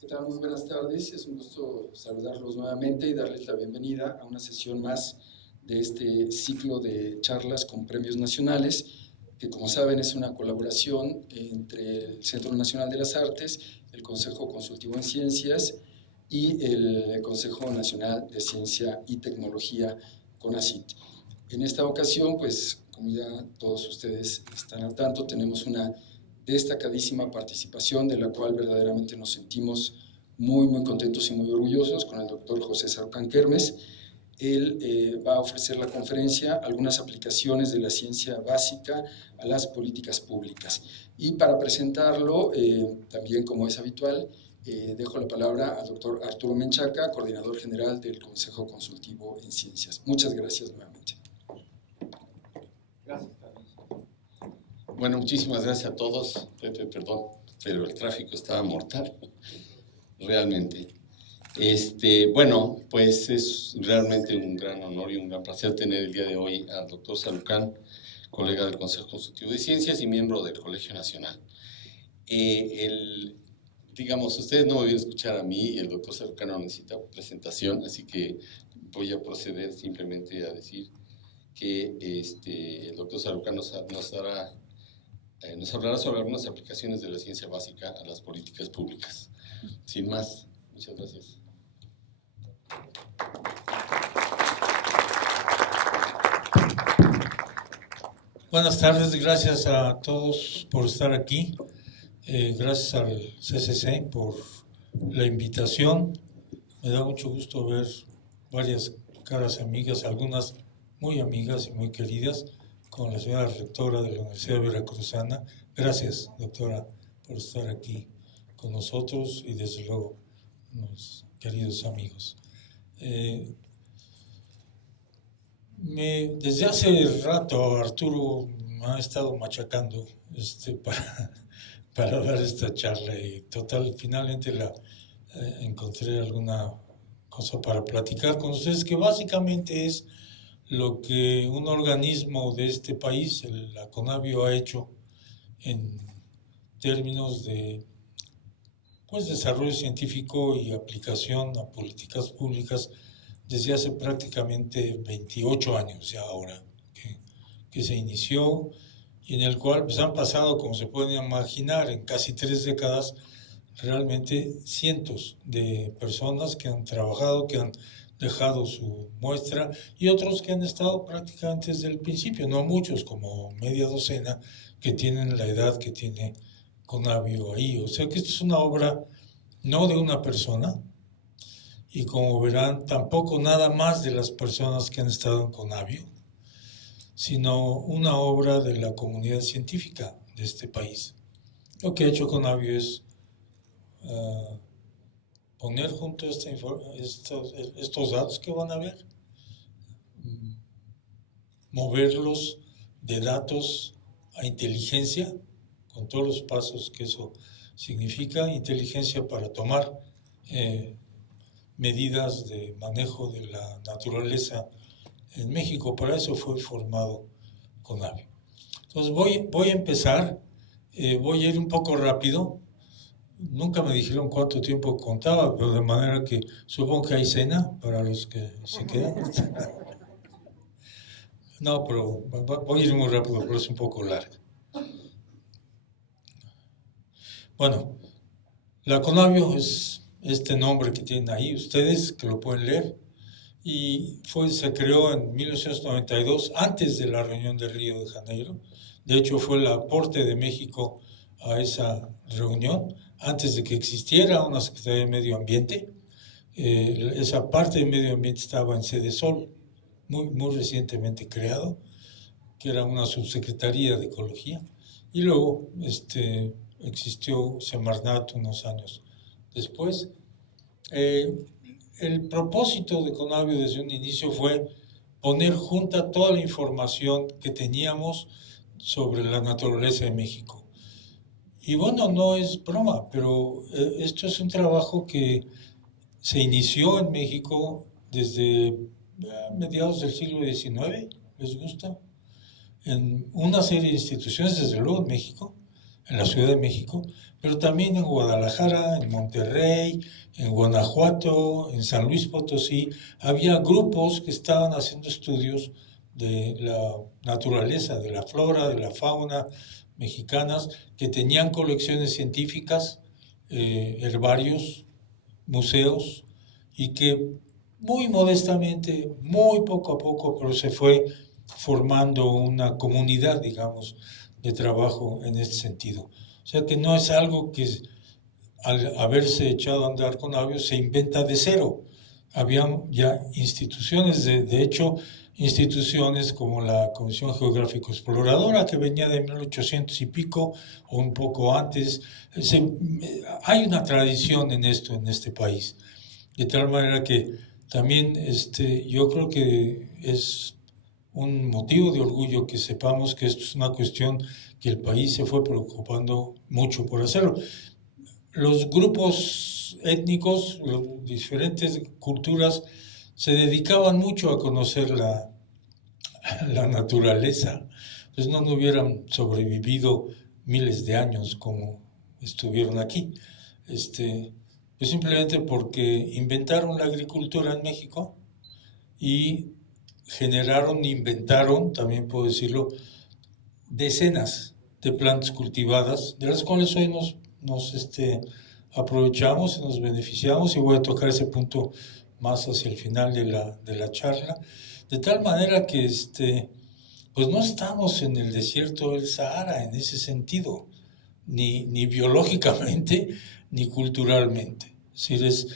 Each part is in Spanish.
¿Qué tal? Muy buenas tardes. Es un gusto saludarlos nuevamente y darles la bienvenida a una sesión más de este ciclo de charlas con premios nacionales, que como saben es una colaboración entre el Centro Nacional de las Artes, el Consejo Consultivo en Ciencias y el Consejo Nacional de Ciencia y Tecnología, CONACYT. En esta ocasión, pues como ya todos ustedes están al tanto, tenemos una destacadísima participación de la cual verdaderamente nos sentimos muy contentos y muy orgullosos con el doctor José Sarucán Kermes. Él va a ofrecer la conferencia Algunas aplicaciones de la ciencia básica a las políticas públicas. Y para presentarlo, también como es habitual, dejo la palabra al doctor Arturo Menchaca, coordinador general del Consejo Consultivo en Ciencias. Muchas gracias nuevamente. Gracias, Carlos. Bueno, muchísimas gracias a todos. Pepe, perdón, pero el tráfico estaba mortal, realmente. Bueno, pues es realmente un gran honor y un gran placer tener el día de hoy al doctor Sarucán, colega del Consejo Consultivo de Ciencias y miembro del Colegio Nacional. Digamos, ustedes no me vienen a escuchar a mí y el doctor Sarucán no necesita presentación, así que voy a proceder simplemente a decir que el doctor Sarucán nos hablará sobre algunas aplicaciones de la ciencia básica a las políticas públicas. Sin más, muchas gracias. Buenas tardes, gracias a todos por estar aquí. Gracias al CCC por la invitación. Me da mucho gusto ver varias caras amigas, algunas muy amigas y muy queridas, con la señora rectora de la Universidad Veracruzana. Gracias, doctora, por estar aquí con nosotros y desde luego, los queridos amigos. Desde hace rato Arturo me ha estado machacando para dar esta charla y total, finalmente encontré alguna cosa para platicar con ustedes, que básicamente es lo que un organismo de este país, la CONABIO, ha hecho en términos de desarrollo científico y aplicación a políticas públicas desde hace prácticamente 28 años ya ahora que se inició, y en el cual han pasado, como se pueden imaginar, en casi 3 décadas, realmente cientos de personas que han trabajado, que han dejado su muestra, y otros que han estado prácticamente desde el principio, no muchos, como media docena, que tienen la edad que tiene CONABIO ahí. O sea que esto es una obra no de una persona, y como verán, tampoco nada más de las personas que han estado en CONABIO, sino una obra de la comunidad científica de este país. Lo que ha hecho CONABIO es poner junto estos datos que van a ver, moverlos de datos a inteligencia, con todos los pasos que eso significa, inteligencia para tomar medidas de manejo de la naturaleza en México. Para eso fue formado CONABIO. Entonces voy a empezar, voy a ir un poco rápido. Nunca me dijeron cuánto tiempo contaba, pero de manera que supongo que hay cena para los que se quedan. No, pero voy a ir muy rápido, pero es un poco larga. Bueno, la CONABIO es este nombre que tienen ahí ustedes, que lo pueden leer, y se creó en 1992, antes de la reunión de Río de Janeiro. De hecho, fue el aporte de México a esa reunión, antes de que existiera una Secretaría de Medio Ambiente. Esa parte de Medio Ambiente estaba en Sedesol, muy recientemente creado, que era una subsecretaría de Ecología, y luego existió Semarnat unos años después. El propósito de CONABIO desde un inicio fue poner junta toda la información que teníamos sobre la naturaleza de México. Y bueno, no es broma, pero esto es un trabajo que se inició en México desde mediados del siglo XIX, ¿les gusta? En una serie de instituciones, desde luego en México, en la Ciudad de México, pero también en Guadalajara, en Monterrey, en Guanajuato, en San Luis Potosí, había grupos que estaban haciendo estudios de la naturaleza, de la flora, de la fauna mexicanas, que tenían colecciones científicas, herbarios, museos, y que muy modestamente, muy poco a poco, pero se fue formando una comunidad, digamos, de trabajo en este sentido. O sea que no es algo que al haberse echado a andar Conavio se inventa de cero. Habían ya instituciones, de hecho, instituciones como la Comisión Geográfico Exploradora, que venía de 1800 y pico, o un poco antes. Hay una tradición en esto, en este país, de tal manera que también yo creo que es un motivo de orgullo que sepamos que esto es una cuestión que el país se fue preocupando mucho por hacerlo. Los grupos étnicos, las diferentes culturas, se dedicaban mucho a conocer la naturaleza, pues no hubieran sobrevivido miles de años como estuvieron aquí. Pues simplemente porque inventaron la agricultura en México y inventaron, también puedo decirlo, decenas de plantas cultivadas, de las cuales hoy nos aprovechamos y nos beneficiamos, y voy a tocar ese punto más hacia el final de la charla, de tal manera que pues no estamos en el desierto del Sahara en ese sentido, ni biológicamente ni culturalmente. Es decir, es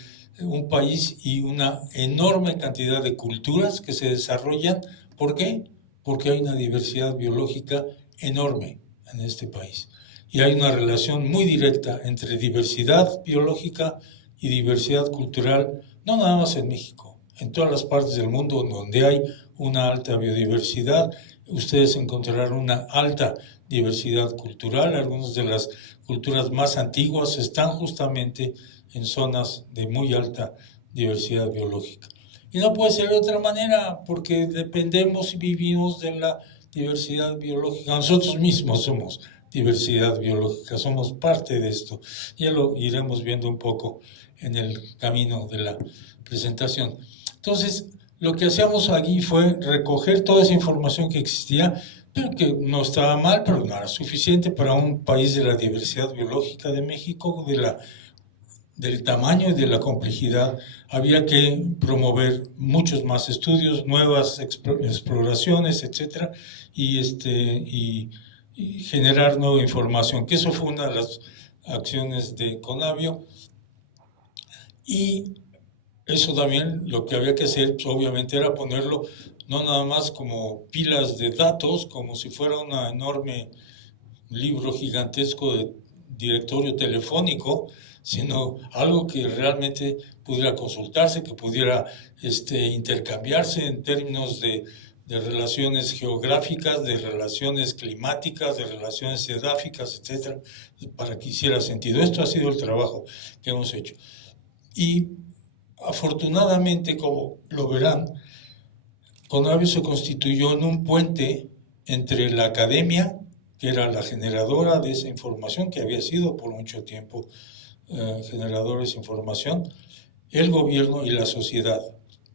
un país y una enorme cantidad de culturas que se desarrollan. ¿Por qué? Porque hay una diversidad biológica enorme en este país. Y hay una relación muy directa entre diversidad biológica y diversidad cultural, no nada más en México, en todas las partes del mundo donde hay una alta biodiversidad, ustedes encontrarán una alta diversidad cultural. Algunas de las culturas más antiguas están justamente en zonas de muy alta diversidad biológica. Y no puede ser de otra manera, porque dependemos y vivimos de la diversidad biológica. Nosotros mismos somos diversidad biológica, somos parte de esto. Ya lo iremos viendo un poco en el camino de la presentación. Entonces, lo que hacíamos aquí fue recoger toda esa información que existía, pero que no estaba mal, pero no era suficiente para un país de la diversidad biológica de México, del tamaño y de la complejidad. Había que promover muchos más estudios, nuevas exploraciones, etcétera, y generar nueva información, que eso fue una de las acciones de Conavio. Y eso también lo que había que hacer, pues, obviamente, era ponerlo no nada más como pilas de datos, como si fuera un enorme libro gigantesco de directorio telefónico, sino algo que realmente pudiera consultarse, que pudiera intercambiarse en términos de relaciones geográficas, de relaciones climáticas, de relaciones edáficas, etcétera, para que hiciera sentido. Esto ha sido el trabajo que hemos hecho. Y afortunadamente, como lo verán, Conavio se constituyó en un puente entre la academia, que era la generadora de esa información, que había sido por mucho tiempo generadora de esa información, el gobierno y la sociedad,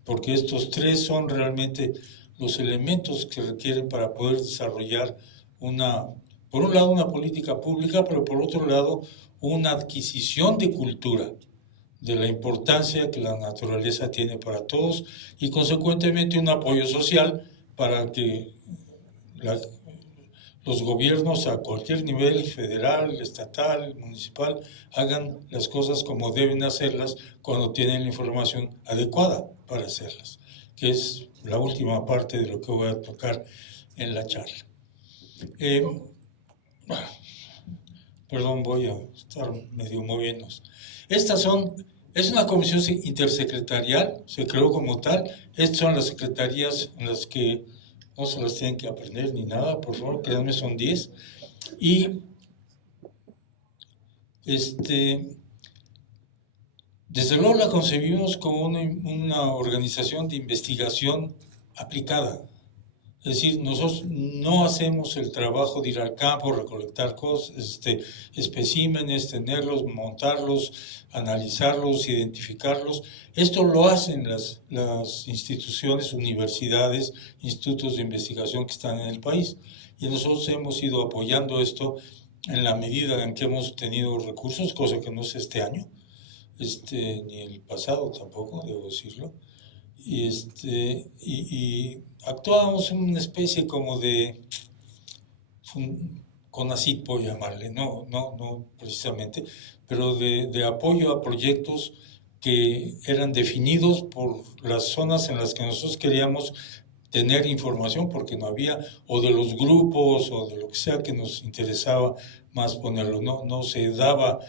porque estos tres son realmente los elementos que requieren para poder desarrollar por un lado, una política pública, pero por otro lado, una adquisición de cultura, de la importancia que la naturaleza tiene para todos, y consecuentemente un apoyo social para que los gobiernos a cualquier nivel, federal, estatal, municipal, hagan las cosas como deben hacerlas cuando tienen la información adecuada para hacerlas, que es la última parte de lo que voy a tocar en la charla. Perdón, voy a estar medio moviéndonos. Es una comisión intersecretarial, se creó como tal. Estas son las secretarías en las que no se las tienen que aprender ni nada, por favor, créanme, son 10. Y desde luego la concebimos como una organización de investigación aplicada. Es decir, nosotros no hacemos el trabajo de ir al campo, recolectar cosas, especímenes, tenerlos, montarlos, analizarlos, identificarlos. Esto lo hacen las instituciones, universidades, institutos de investigación que están en el país. Y nosotros hemos ido apoyando esto en la medida en que hemos tenido recursos, cosa que no es este año, ni el pasado tampoco, debo decirlo. Y actuábamos en una especie como de CONACYT, puedo llamarle, no precisamente, pero de apoyo a proyectos que eran definidos por las zonas en las que nosotros queríamos tener información, porque no había, o de los grupos, o de lo que sea que nos interesaba más ponerlo, no se daba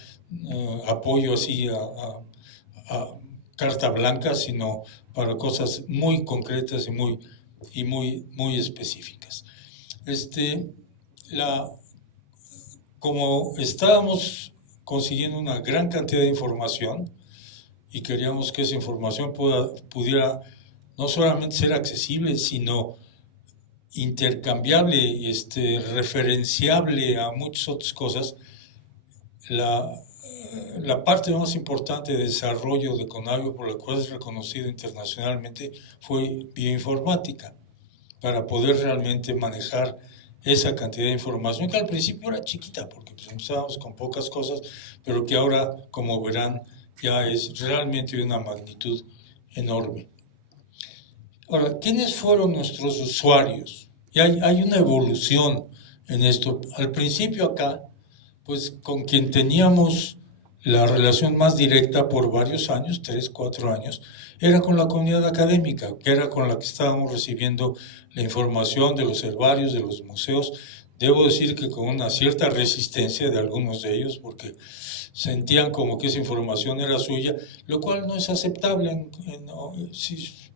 apoyo así a carta blanca, sino para cosas muy concretas y muy específicas. Como estábamos consiguiendo una gran cantidad de información y queríamos que esa información pudiera no solamente ser accesible, sino intercambiable, referenciable a muchas otras cosas, la parte más importante de desarrollo de Conavio, por la cual es reconocido internacionalmente, fue bioinformática, para poder realmente manejar esa cantidad de información, que al principio era chiquita, porque pues empezábamos con pocas cosas, pero que ahora, como verán, ya es realmente de una magnitud enorme. Ahora, ¿quiénes fueron nuestros usuarios? Y hay una evolución en esto. Al principio acá, pues con quien teníamos la relación más directa por varios años, 3, 4 años, era con la comunidad académica, que era con la que estábamos recibiendo la información de los herbarios, de los museos. Debo decir que con una cierta resistencia de algunos de ellos, porque sentían como que esa información era suya, lo cual no es aceptable.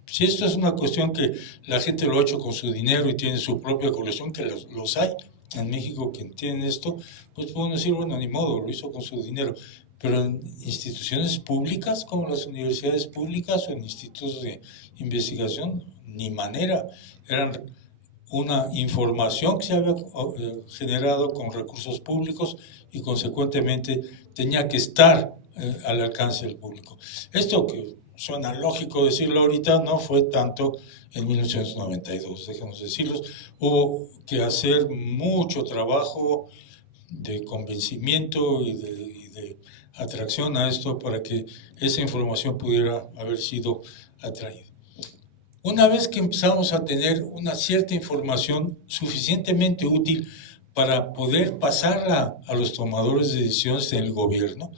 Si esto es una cuestión que la gente lo ha hecho con su dinero y tiene su propia colección, que los hay en México que tienen esto, pues podemos decir, bueno, ni modo, lo hizo con su dinero. Pero en instituciones públicas, como las universidades públicas o en institutos de investigación, ni manera. Eran una información que se había generado con recursos públicos y consecuentemente tenía que estar al alcance del público. Esto que suena lógico decirlo ahorita, no fue tanto en 1992, déjenos decirlos. Hubo que hacer mucho trabajo de convencimiento y de atracción a esto para que esa información pudiera haber sido atraída. Una vez que empezamos a tener una cierta información suficientemente útil para poder pasarla a los tomadores de decisiones en el gobierno,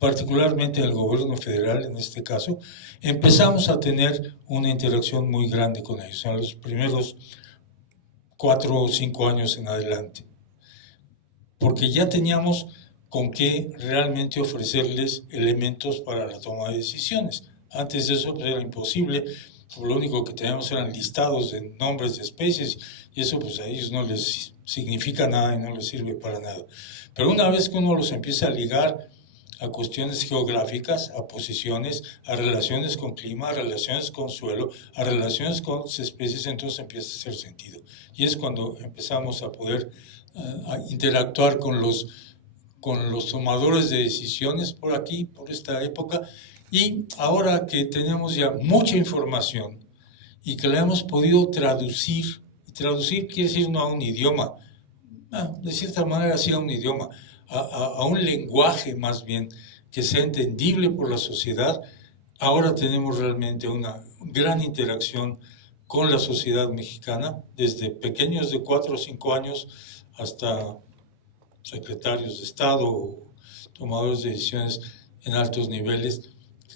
particularmente en el gobierno federal en este caso, empezamos a tener una interacción muy grande con ellos en los primeros 4 o 5 años en adelante, porque ya teníamos con qué realmente ofrecerles elementos para la toma de decisiones. Antes de eso pues, era imposible. Lo único que teníamos eran listados de nombres de especies y eso pues a ellos no les significa nada y no les sirve para nada. Pero una vez que uno los empieza a ligar a cuestiones geográficas, a posiciones, a relaciones con clima, a relaciones con suelo, a relaciones con especies, entonces empieza a hacer sentido. Y es cuando empezamos a poder a interactuar con los tomadores de decisiones por aquí, por esta época. Y ahora que tenemos ya mucha información y que la hemos podido traducir, y traducir quiere decir no a un idioma, de cierta manera sí a un idioma, a un lenguaje más bien que sea entendible por la sociedad, ahora tenemos realmente una gran interacción con la sociedad mexicana, desde pequeños de 4 o 5 años hasta secretarios de Estado o tomadores de decisiones en altos niveles,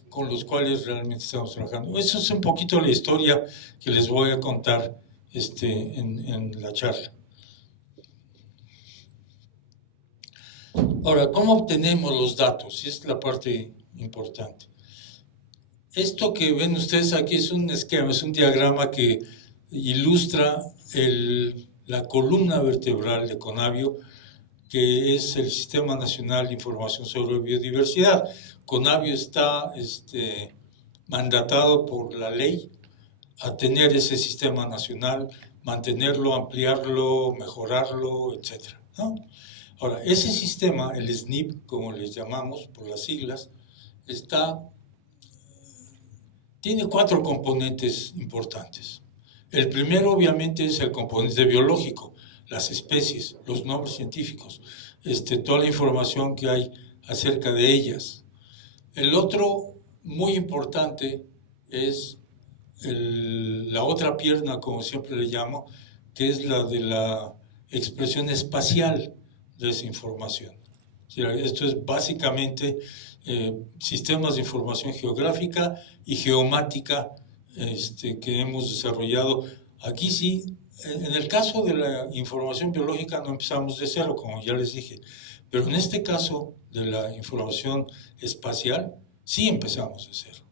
con los cuales realmente estamos trabajando. Eso es un poquito la historia que les voy a contar en la charla. Ahora, ¿cómo obtenemos los datos? Es la parte importante. Esto que ven ustedes aquí es un esquema, es un diagrama que ilustra la columna vertebral de Conavio, que es el Sistema Nacional de Información sobre Biodiversidad. Conavio está mandatado por la ley a tener ese sistema nacional mantenerlo, ampliarlo, mejorarlo, etc., ¿no? Ahora, ese sistema, el SNP, como les llamamos por las siglas, tiene 4 componentes importantes. El primero, obviamente, es el componente biológico, las especies, los nombres científicos, toda la información que hay acerca de ellas. El otro, muy importante, es la otra pierna, como siempre le llamo, que es la de la expresión espacial de esa información. Esto es básicamente sistemas de información geográfica y geomática que hemos desarrollado. Aquí sí, en el caso de la información biológica no empezamos de cero, como ya les dije, pero en este caso de la información espacial sí empezamos de cero,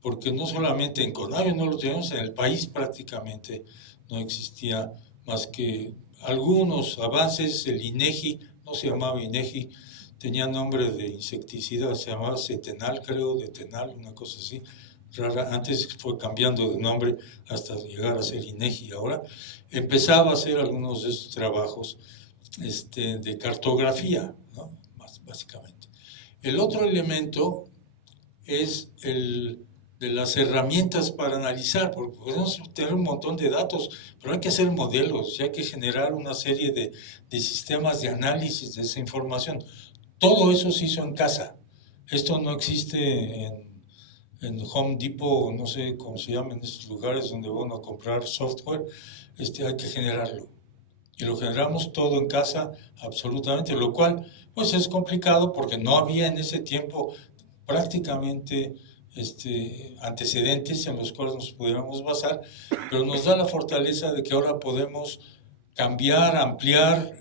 porque no solamente en Conavio no lo tenemos, en el país prácticamente no existía más que algunos avances. El INEGI, no se llamaba INEGI, tenía nombre de insecticida, se llamaba Cetenal, creo, Detenal, una cosa así, rara. Antes fue cambiando de nombre hasta llegar a ser INEGI. Ahora empezaba a hacer algunos de estos trabajos de cartografía, ¿no? Básicamente. El otro elemento es el de las herramientas para analizar, porque podemos tener un montón de datos, pero hay que hacer modelos y hay que generar una serie de sistemas de análisis de esa información. Todo eso se hizo en casa. Esto no existe en Home Depot, no sé cómo se llaman esos lugares donde van a comprar software. Hay que generarlo. Y lo generamos todo en casa, absolutamente, lo cual pues es complicado porque no había en ese tiempo prácticamente antecedentes en los cuales nos pudiéramos basar, pero nos da la fortaleza de que ahora podemos cambiar, ampliar,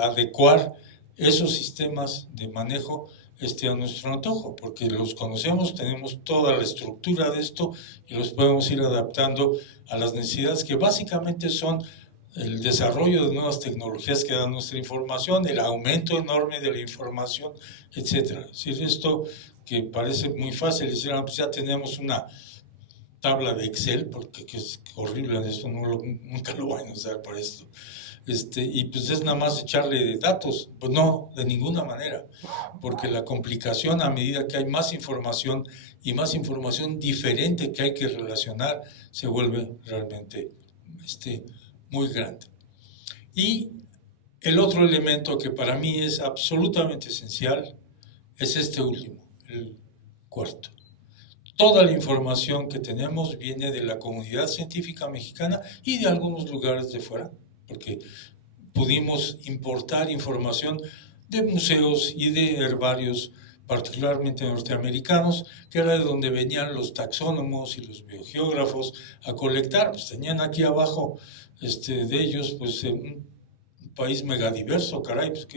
adecuar esos sistemas de manejo a nuestro antojo, porque los conocemos, tenemos toda la estructura de esto y los podemos ir adaptando a las necesidades que básicamente son el desarrollo de nuevas tecnologías que dan nuestra información, el aumento enorme de la información, etc. Si esto que parece muy fácil, decir, pues ya tenemos una tabla de Excel, porque que es horrible, esto nunca lo van a usar para esto. Y pues es nada más echarle datos. Pues no, de ninguna manera, porque la complicación a medida que hay más información y más información diferente que hay que relacionar, se vuelve realmente muy grande. Y el otro elemento que para mí es absolutamente esencial es este último, el cuarto. Toda la información que tenemos viene de la comunidad científica mexicana y de algunos lugares de fuera, porque pudimos importar información de museos y de herbarios, particularmente norteamericanos, que era de donde venían los taxónomos y los biogeógrafos a colectar. Pues tenían aquí abajo de ellos pues un país megadiverso, caray, pues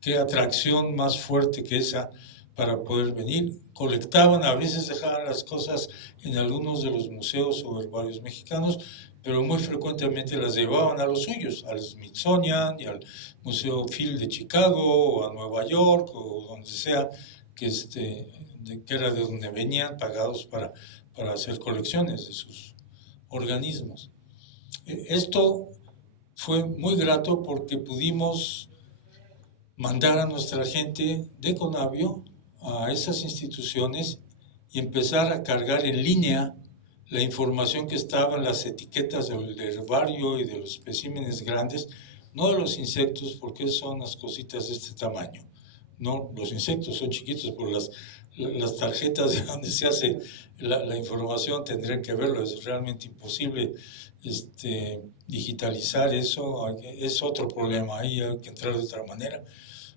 qué atracción más fuerte que esa para poder venir. Colectaban, a veces dejaban las cosas en algunos de los museos o herbarios mexicanos, pero muy frecuentemente las llevaban a los suyos, al Smithsonian y al Museo Field de Chicago o a Nueva York o donde sea, que era de donde venían pagados para hacer colecciones de sus organismos. Esto fue muy grato porque pudimos mandar a nuestra gente de Conavio a esas instituciones y empezar a cargar en línea la información que estaba en las etiquetas del herbario y de los especímenes grandes, no de los insectos, porque son las cositas de este tamaño. No, los insectos son chiquitos, por las tarjetas de donde se hace la información tendrían que verlo. Es realmente imposible digitalizar eso, es otro problema, ahí hay que entrar de otra manera.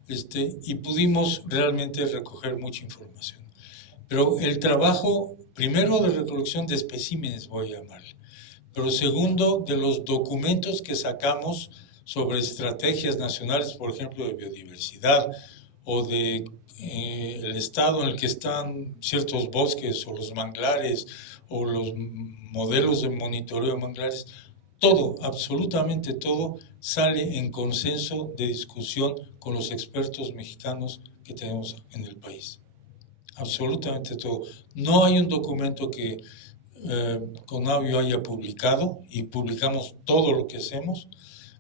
Y pudimos realmente recoger mucha información. Pero el trabajo, primero de recolección de especímenes, voy a llamarle, pero segundo, de los documentos que sacamos sobre estrategias nacionales, por ejemplo, de biodiversidad o de el estado en el que están ciertos bosques o los manglares o los modelos de monitoreo de manglares, todo, absolutamente todo, sale en consenso de discusión con los expertos mexicanos que tenemos en el país. Absolutamente todo. No hay un documento que Conavio haya publicado, y publicamos todo lo que hacemos,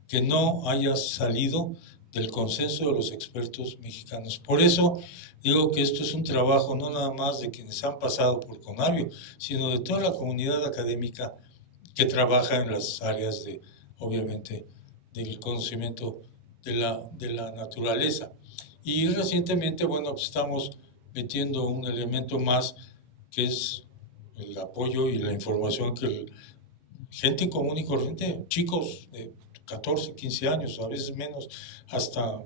que no haya salido del consenso de los expertos mexicanos. Por eso digo que esto es un trabajo no nada más de quienes han pasado por Conavio, sino de toda la comunidad académica que trabaja en las áreas de, obviamente, del conocimiento de la naturaleza. Y recientemente, bueno, pues estamos metiendo un elemento más, que es el apoyo y la información que gente común y corriente, chicos de 14, 15 años, a veces menos, hasta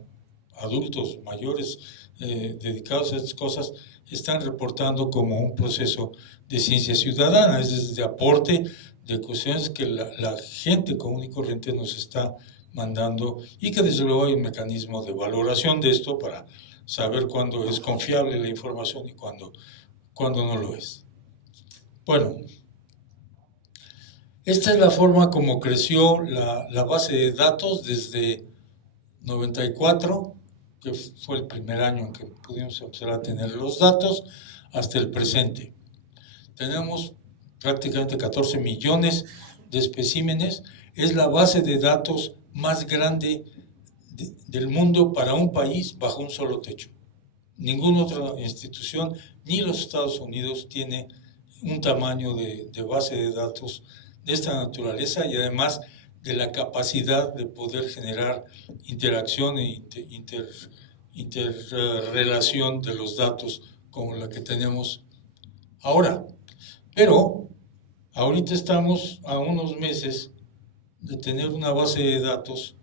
adultos mayores dedicados a estas cosas, están reportando como un proceso de ciencia ciudadana, es decir, de aporte de cuestiones que la gente común y corriente nos está mandando, y que desde luego hay un mecanismo de valoración de esto para saber cuándo es confiable la información y cuándo no lo es. Bueno, esta es la forma como creció la base de datos desde 94, que fue el primer año en que pudimos empezar a tener los datos, hasta el presente. Tenemos prácticamente 14 millones de especímenes. Es la base de datos más grande del mundo para un país bajo un solo techo. Ninguna otra institución, ni los Estados Unidos, tiene un tamaño de base de datos de esta naturaleza, y además de la capacidad de poder generar interacción e interrelación de los datos como la que tenemos ahora. Pero ahorita estamos a unos meses de tener una base de datos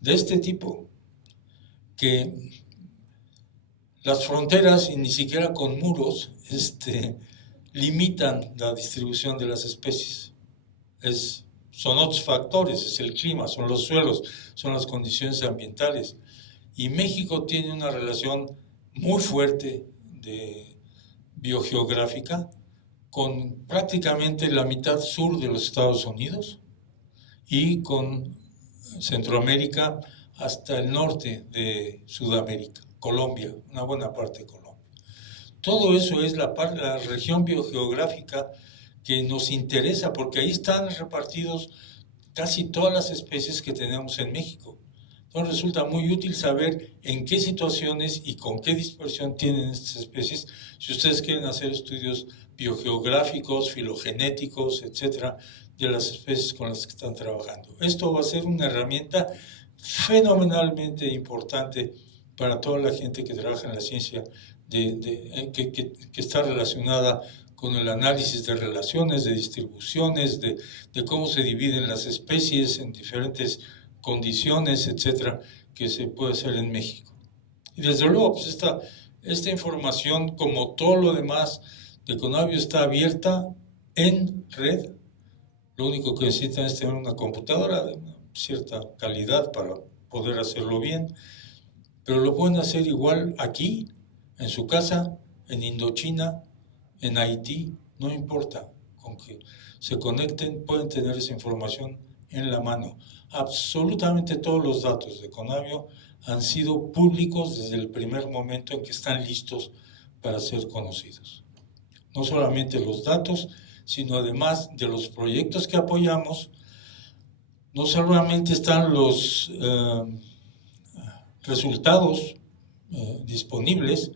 de este tipo, que las fronteras, y ni siquiera con muros, limitan la distribución de las especies. Son otros factores, es el clima, son los suelos, son las condiciones ambientales. Y México tiene una relación muy fuerte biogeográfica con prácticamente la mitad sur de los Estados Unidos y con Centroamérica hasta el norte de Sudamérica, Colombia, una buena parte de Colombia. Todo eso es la región biogeográfica que nos interesa, porque ahí están repartidos casi todas las especies que tenemos en México. Entonces resulta muy útil saber en qué situaciones y con qué dispersión tienen estas especies, si ustedes quieren hacer estudios biogeográficos, filogenéticos, etcétera, de las especies con las que están trabajando. Esto va a ser una herramienta fenomenalmente importante para toda la gente que trabaja en la ciencia, que está relacionada con el análisis de relaciones, de distribuciones, de cómo se dividen las especies en diferentes condiciones, etcétera, que se puede hacer en México. Y desde luego, pues esta información, como todo lo demás de Conavio, está abierta en red. Lo único que necesitan es tener una computadora de una cierta calidad para poder hacerlo bien, pero lo pueden hacer igual aquí, en su casa, en Indochina, en Haití, no importa. Con que se conecten, pueden tener esa información en la mano. Absolutamente todos los datos de Conavio han sido públicos desde el primer momento en que están listos para ser conocidos. No solamente los datos, sino además de los proyectos que apoyamos, no solamente están los resultados disponibles,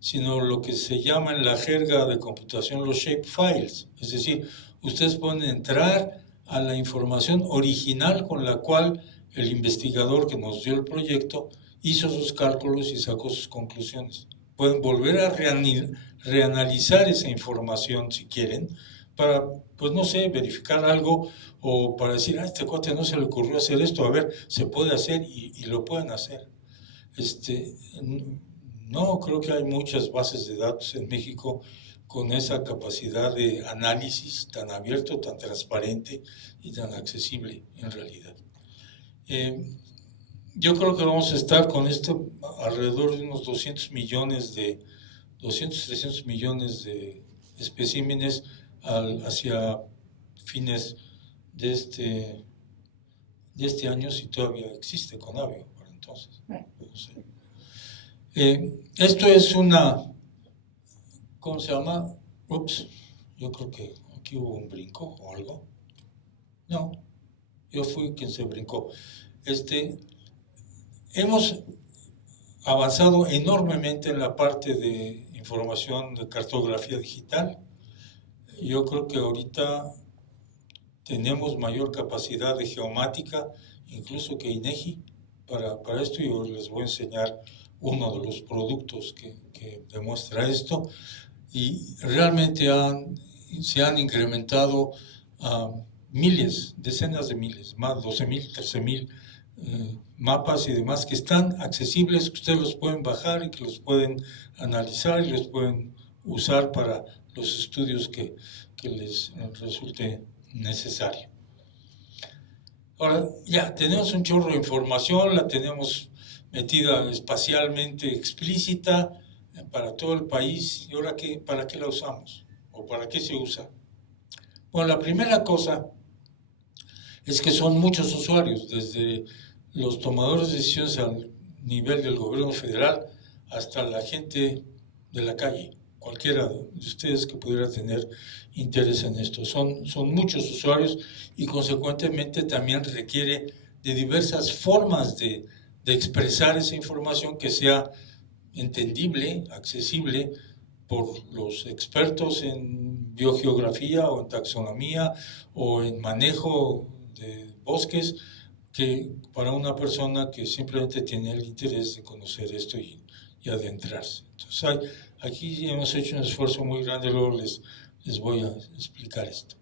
sino lo que se llama en la jerga de computación los shapefiles. Es decir, ustedes pueden entrar a la información original con la cual el investigador que nos dio el proyecto hizo sus cálculos y sacó sus conclusiones. Pueden volver a reanalizar esa información si quieren, para, pues no sé, verificar algo, o para decir, a este cuate no se le ocurrió hacer esto, a ver, se puede hacer, y lo pueden hacer. No, creo que hay muchas bases de datos en México con esa capacidad de análisis tan abierto, tan transparente y tan accesible en realidad. Yo creo que vamos a estar con esto alrededor de unos 300 millones de especímenes hacia fines de este año, si todavía existe Conavio para entonces. No sé. Esto es una, ¿cómo se llama? Yo creo que ¿Aquí hubo un brinco o algo? No, yo fui quien se brincó. Hemos avanzado enormemente en la parte de información de cartografía digital. Yo creo que ahorita tenemos mayor capacidad de geomática, incluso que INEGI, para esto. Yo les voy a enseñar uno de los productos que demuestra esto. Y realmente se han incrementado miles, decenas de miles, más 12,000, 13,000 mapas y demás que están accesibles, que ustedes los pueden bajar y que los pueden analizar y los pueden usar para los estudios que les resulte necesario. Ahora, ya tenemos un chorro de información, la tenemos metida espacialmente explícita para todo el país. ¿Y ahora para qué la usamos? ¿O para qué se usa? Bueno, la primera cosa es que son muchos usuarios, desde los tomadores de decisiones al nivel del gobierno federal hasta la gente de la calle, cualquiera de ustedes que pudiera tener interés en esto. Son muchos usuarios y consecuentemente también requiere de diversas formas de expresar esa información que sea entendible, accesible por los expertos en biogeografía o en taxonomía o en manejo de bosques, que para una persona que simplemente tiene el interés de conocer esto y adentrarse. Entonces aquí hemos hecho un esfuerzo muy grande, luego les voy a explicar esto.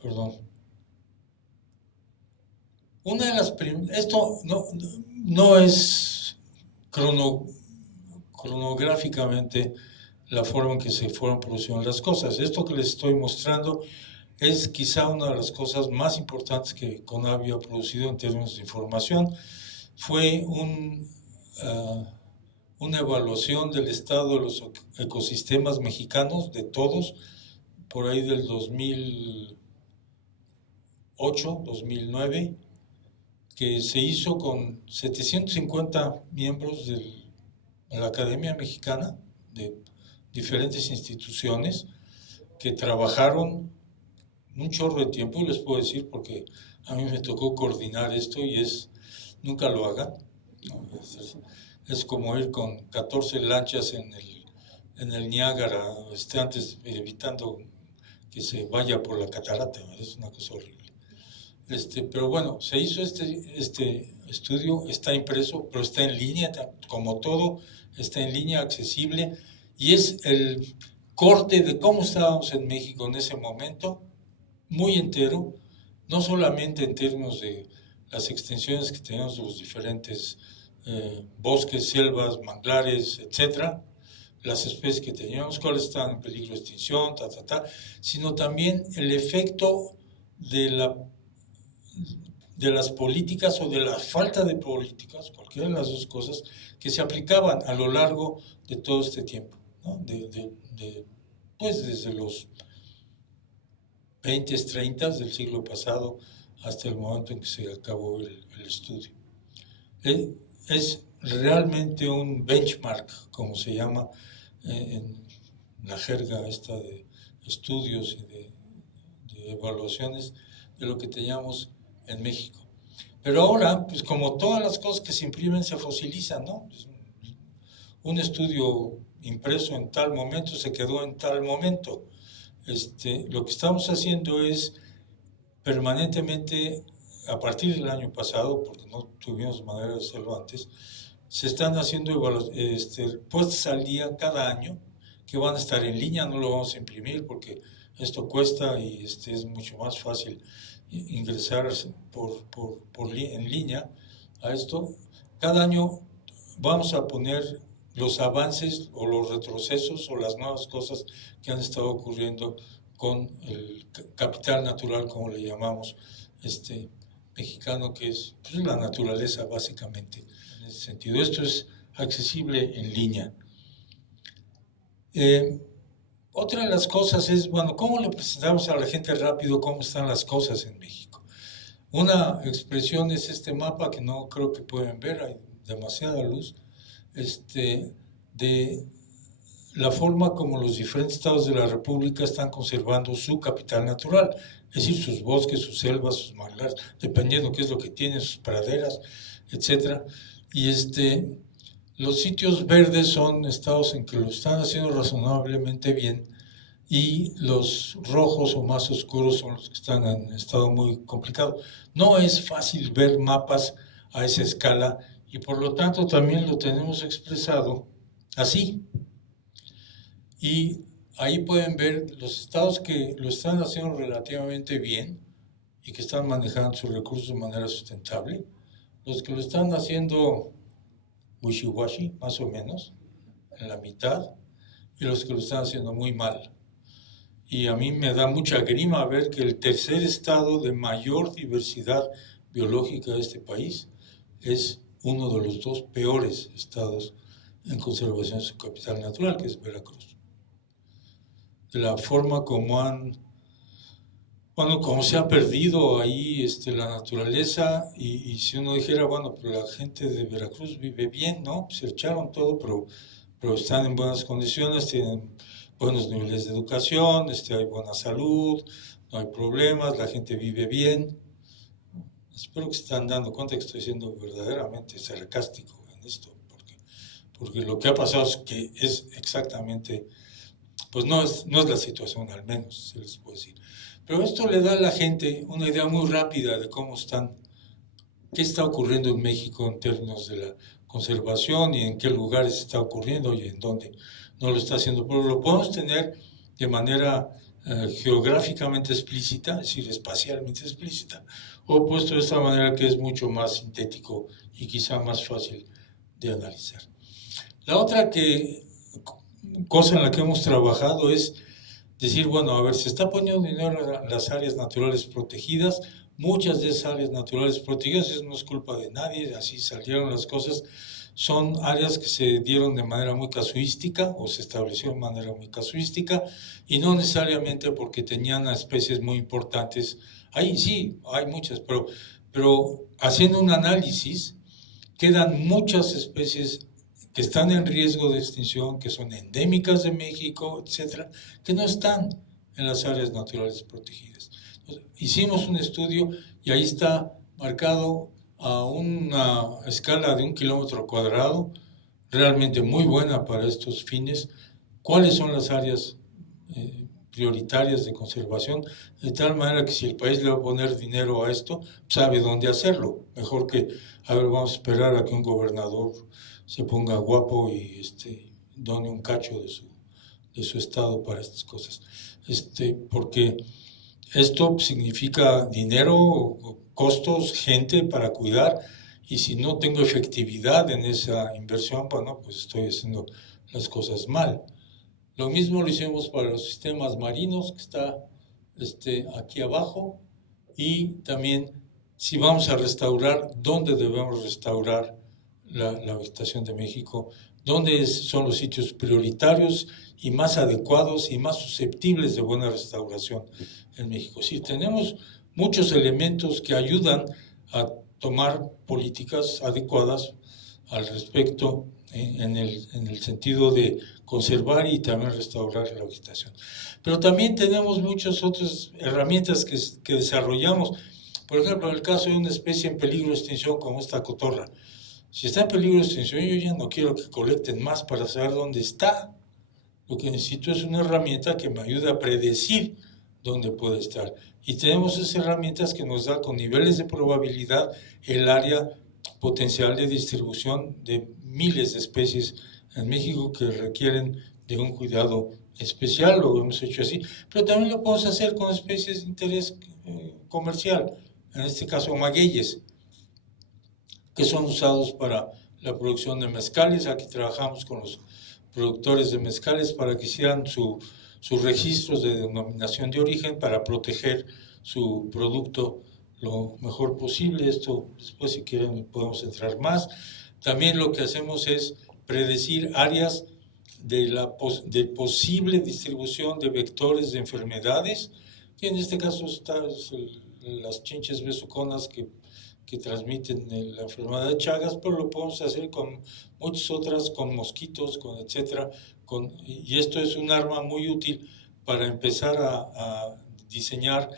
Perdón. Una de las esto no es cronográficamente la forma en que se fueron produciendo las cosas. Esto que les estoy mostrando es quizá una de las cosas más importantes que CONAVI ha producido en términos de información. Fue una evaluación del estado de los ecosistemas mexicanos, de todos, por ahí del 2008, 2009, que se hizo con 750 miembros de la Academia Mexicana, de diferentes instituciones, que trabajaron un chorro de tiempo, y les puedo decir porque a mí me tocó coordinar esto y nunca lo hagan, ¿no? Es como ir con 14 lanchas en el Niágara, antes evitando que se vaya por la catarata, es una cosa horrible. Pero bueno, se hizo este estudio, está impreso, pero está en línea, como todo, está en línea, accesible, y es el corte de cómo estábamos en México en ese momento, muy entero, no solamente en términos de las extensiones que tenemos de los diferentes bosques, selvas, manglares, etcétera, las especies que teníamos, cuáles estaban en peligro de extinción, sino también el efecto de las políticas o de la falta de políticas, cualquiera de las dos cosas, que se aplicaban a lo largo de todo este tiempo, ¿no? Pues desde los 20, 30 del siglo pasado hasta el momento en que se acabó el estudio. Es realmente un benchmark, como se llama en la jerga esta de estudios y de evaluaciones, de lo que teníamos en México. Pero ahora, pues como todas las cosas que se imprimen se fosilizan, ¿no? Un estudio impreso en tal momento se quedó en tal momento. Lo que estamos haciendo es permanentemente, a partir del año pasado, porque no tuvimos manera de hacerlo antes, se están haciendo puestas al día cada año, que van a estar en línea, no lo vamos a imprimir porque esto cuesta y es mucho más fácil ingresar en línea a esto. Cada año vamos a poner los avances o los retrocesos o las nuevas cosas que han estado ocurriendo con el capital natural, como le llamamos, mexicano, que es pues, la naturaleza básicamente en ese sentido. Esto es accesible en línea. Otra de las cosas es, bueno, ¿cómo le presentamos a la gente rápido cómo están las cosas en México? Una expresión es este mapa que no creo que pueden ver, hay demasiada luz, de la forma como los diferentes estados de la República están conservando su capital natural, es decir, sus bosques, sus selvas, sus manglares, dependiendo qué es lo que tienen, sus praderas, etcétera. Y los sitios verdes son estados en que lo están haciendo razonablemente bien, y los rojos o más oscuros son los que están en estado muy complicado. No es fácil ver mapas a esa escala y por lo tanto también lo tenemos expresado así. Y ahí pueden ver los estados que lo están haciendo relativamente bien y que están manejando sus recursos de manera sustentable, los que lo están haciendo wishy-washy, más o menos, en la mitad, y los que lo están haciendo muy mal. Y a mí me da mucha grima ver que el tercer estado de mayor diversidad biológica de este país es uno de los dos peores estados en conservación de su capital natural, que es Veracruz. De la forma como como se ha perdido ahí la naturaleza, y si uno dijera, bueno, pero la gente de Veracruz vive bien, ¿no? Se echaron todo, pero están en buenas condiciones, tienen buenos niveles de educación, hay buena salud, no hay problemas, la gente vive bien. Espero que se están dando cuenta que estoy siendo verdaderamente sarcástico en esto, porque lo que ha pasado es que es exactamente, pues no es la situación, al menos, se les puede decir. Pero esto le da a la gente una idea muy rápida de qué está ocurriendo en México en términos de la conservación y en qué lugares está ocurriendo y en dónde no lo está haciendo. Pero lo podemos tener de manera geográficamente explícita, es decir, espacialmente explícita, o puesto de esta manera que es mucho más sintético y quizá más fácil de analizar. La otra cosa en la que hemos trabajado es decir, bueno, a ver, se está poniendo dinero en las áreas naturales protegidas, muchas de esas áreas naturales protegidas, eso no es culpa de nadie, así salieron las cosas, son áreas que se dieron de manera muy casuística o se establecieron de manera muy casuística y no necesariamente porque tenían especies muy importantes. Ahí sí, hay muchas, pero haciendo un análisis, quedan muchas especies que están en riesgo de extinción, que son endémicas de México, etcétera, que no están en las áreas naturales protegidas. Entonces, hicimos un estudio y ahí está marcado a una escala de 1 kilómetro cuadrado, realmente muy buena para estos fines, cuáles son las áreas prioritarias de conservación, de tal manera que si el país le va a poner dinero a esto, sabe dónde hacerlo. Mejor que, a ver, vamos a esperar a que un gobernador se ponga guapo y done un cacho de su estado para estas cosas. Porque esto significa dinero, costos, gente para cuidar, y si no tengo efectividad en esa inversión, bueno, pues estoy haciendo las cosas mal. Lo mismo lo hicimos para los sistemas marinos, que está aquí abajo, y también si vamos a restaurar, ¿dónde debemos restaurar la vegetación de México? ¿Dónde son los sitios prioritarios y más adecuados y más susceptibles de buena restauración en México? Sí, tenemos muchos elementos que ayudan a tomar políticas adecuadas al respecto en el sentido de conservar y también restaurar la vegetación. Pero también tenemos muchas otras herramientas que desarrollamos. Por ejemplo, en el caso de una especie en peligro de extinción como esta cotorra, si está en peligro de extinción, yo ya no quiero que colecten más para saber dónde está. Lo que necesito es una herramienta que me ayude a predecir dónde puede estar. Y tenemos esas herramientas que nos dan con niveles de probabilidad el área potencial de distribución de miles de especies en México que requieren de un cuidado especial. Lo hemos hecho así, pero también lo podemos hacer con especies de interés comercial, en este caso magueyes, que son usados para la producción de mezcales. Aquí trabajamos con los productores de mezcales para que hicieran sus registros de denominación de origen para proteger su producto lo mejor posible. Esto después, si quieren, podemos entrar más. También lo que hacemos es predecir áreas de posible distribución de vectores de enfermedades, que en este caso están las chinches besuconas que transmiten la enfermedad de Chagas, pero lo podemos hacer con muchas otras, con mosquitos, con etcétera, y esto es un arma muy útil para empezar a diseñar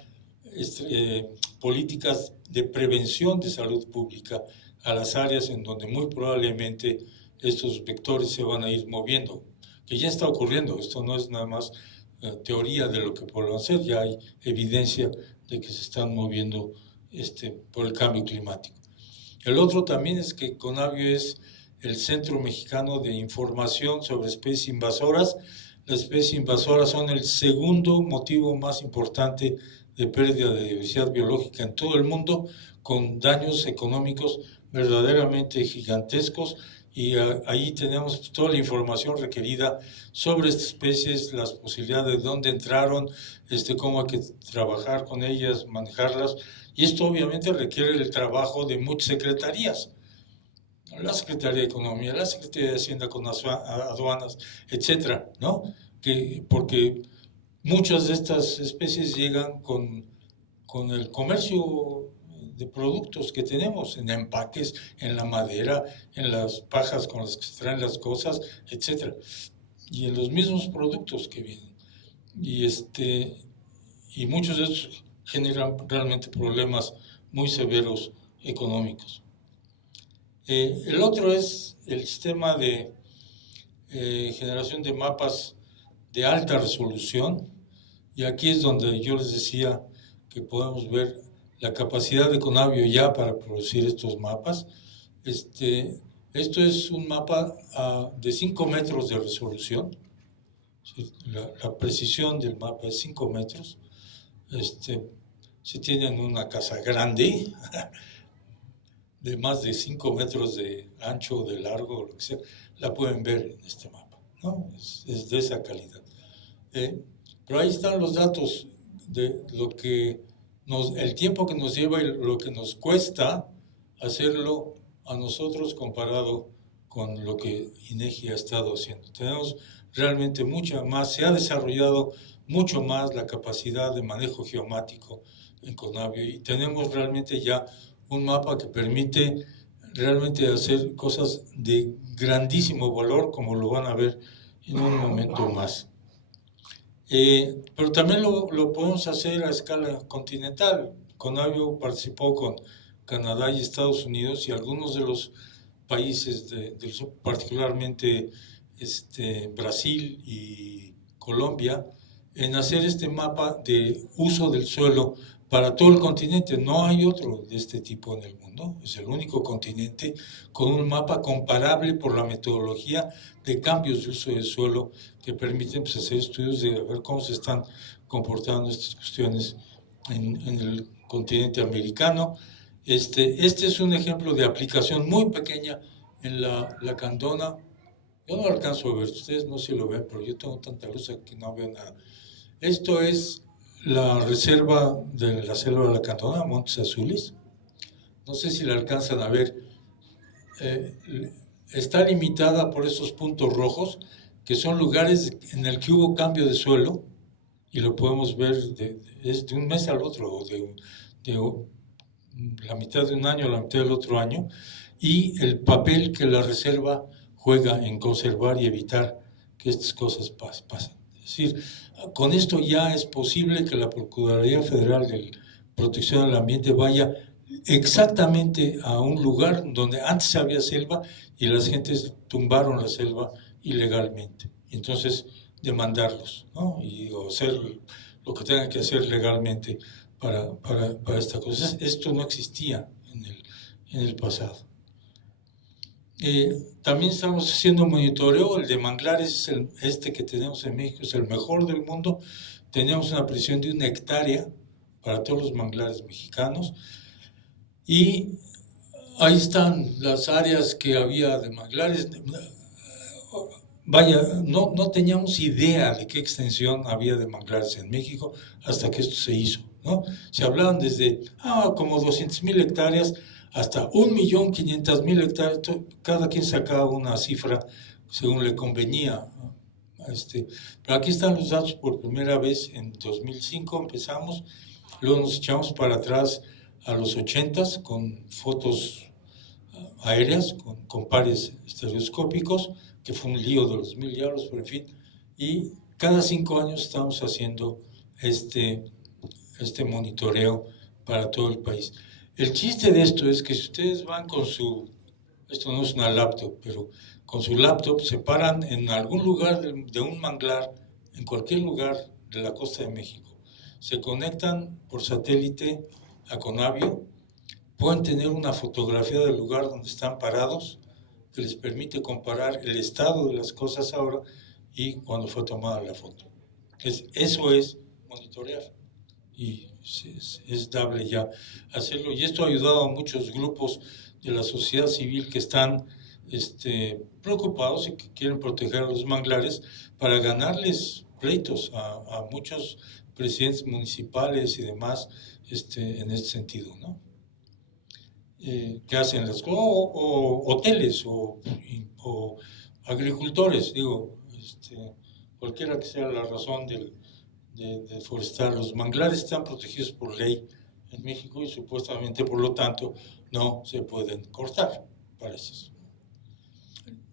políticas de prevención de salud pública a las áreas en donde muy probablemente estos vectores se van a ir moviendo, que ya está ocurriendo. Esto no es nada más teoría de lo que podemos hacer, ya hay evidencia de que se están moviendo por el cambio climático. El otro también es que CONABIO es el Centro Mexicano de Información sobre Especies Invasoras. Las especies invasoras son el segundo motivo más importante de pérdida de diversidad biológica en todo el mundo, con daños económicos verdaderamente gigantescos, y ahí tenemos toda la información requerida sobre estas especies, las posibilidades de dónde entraron, cómo hay que trabajar con ellas, manejarlas, y esto obviamente requiere el trabajo de muchas secretarías, la Secretaría de Economía, la Secretaría de Hacienda con aduanas, etcétera, ¿no? Porque muchas de estas especies llegan con el comercio de productos que tenemos, en empaques, en la madera, en las pajas con las que se traen las cosas, etcétera, y en los mismos productos que vienen. Y muchos de estos generan realmente problemas muy severos económicos. El otro es el sistema de generación de mapas de alta resolución, y aquí es donde yo les decía que podemos ver la capacidad de CONABIO ya para producir estos mapas. Esto es un mapa de 5 metros de resolución. La precisión del mapa es 5 metros. Si tienen una casa grande, de más de 5 metros de ancho o de largo, o lo que sea, la pueden ver en este mapa, ¿no? Es de esa calidad. Pero ahí están los datos de lo que el tiempo que nos lleva y lo que nos cuesta hacerlo a nosotros comparado con lo que INEGI ha estado haciendo. Tenemos realmente mucha más, se ha desarrollado mucho más la capacidad de manejo geomático en CONABIO, y tenemos realmente ya un mapa que permite realmente hacer cosas de grandísimo valor, como lo van a ver en un momento más. Pero también lo podemos hacer a escala continental. CONABIO participó con Canadá y Estados Unidos y algunos de los países del sur, particularmente Brasil y Colombia, en hacer este mapa de uso del suelo para todo el continente. No hay otro de este tipo en el mundo, es el único continente con un mapa comparable por la metodología de cambios de uso del suelo que permiten pues, hacer estudios de ver cómo se están comportando estas cuestiones en el continente americano. Este es un ejemplo de aplicación muy pequeña en la lacandona. Yo no lo alcanzo a ver, ustedes no sé si lo ven, pero yo tengo tanta luz aquí que no veo nada. Esto es la reserva de la selva de la Lacandona, Montes Azules. No sé si la alcanzan a ver. Está limitada por esos puntos rojos, que son lugares en el que hubo cambio de suelo, y lo podemos ver de un mes al otro, o de la mitad de un año a la mitad del otro año, y el papel que la reserva juega en conservar y evitar que estas cosas pasen. Es decir, con esto ya es posible que la Procuraduría Federal de Protección del Ambiente vaya exactamente a un lugar donde antes había selva y las gentes tumbaron la selva ilegalmente. Entonces, demandarlos, ¿no? Y hacer lo que tengan que hacer legalmente para esta cosa. Esto no existía en el pasado. También estamos haciendo monitoreo. El de manglares, que tenemos en México, es el mejor del mundo. Tenemos una precisión de 1 hectárea para todos los manglares mexicanos. Y ahí están las áreas que había de manglares. Vaya, no teníamos idea de qué extensión había de manglares en México hasta que esto se hizo, ¿no? Se hablaban desde como 200,000 hectáreas hasta 1,500,000 hectáreas. Cada quien sacaba una cifra según le convenía. Pero aquí están los datos por primera vez. En 2005 empezamos, luego nos echamos para atrás a los 80s con fotos aéreas con pares estereoscópicos, que fue un lío de los 1000 diablos, pero en fin, y cada 5 años estamos haciendo este monitoreo para todo el país. El chiste de esto es que si ustedes van con esto no es una laptop, pero con su laptop se paran en algún lugar de un manglar, en cualquier lugar de la costa de México, se conectan por satélite a Conavio, pueden tener una fotografía del lugar donde están parados, que les permite comparar el estado de las cosas ahora y cuando fue tomada la foto. Eso es monitorear, y es dable ya hacerlo, y esto ha ayudado a muchos grupos de la sociedad civil que están preocupados y que quieren proteger a los manglares para ganarles pleitos a muchos presidentes municipales y demás en este sentido, ¿no? Que hacen hoteles o agricultores, digo, cualquiera que sea la razón de forestar. Los manglares están protegidos por ley en México y supuestamente, por lo tanto, no se pueden cortar para eso.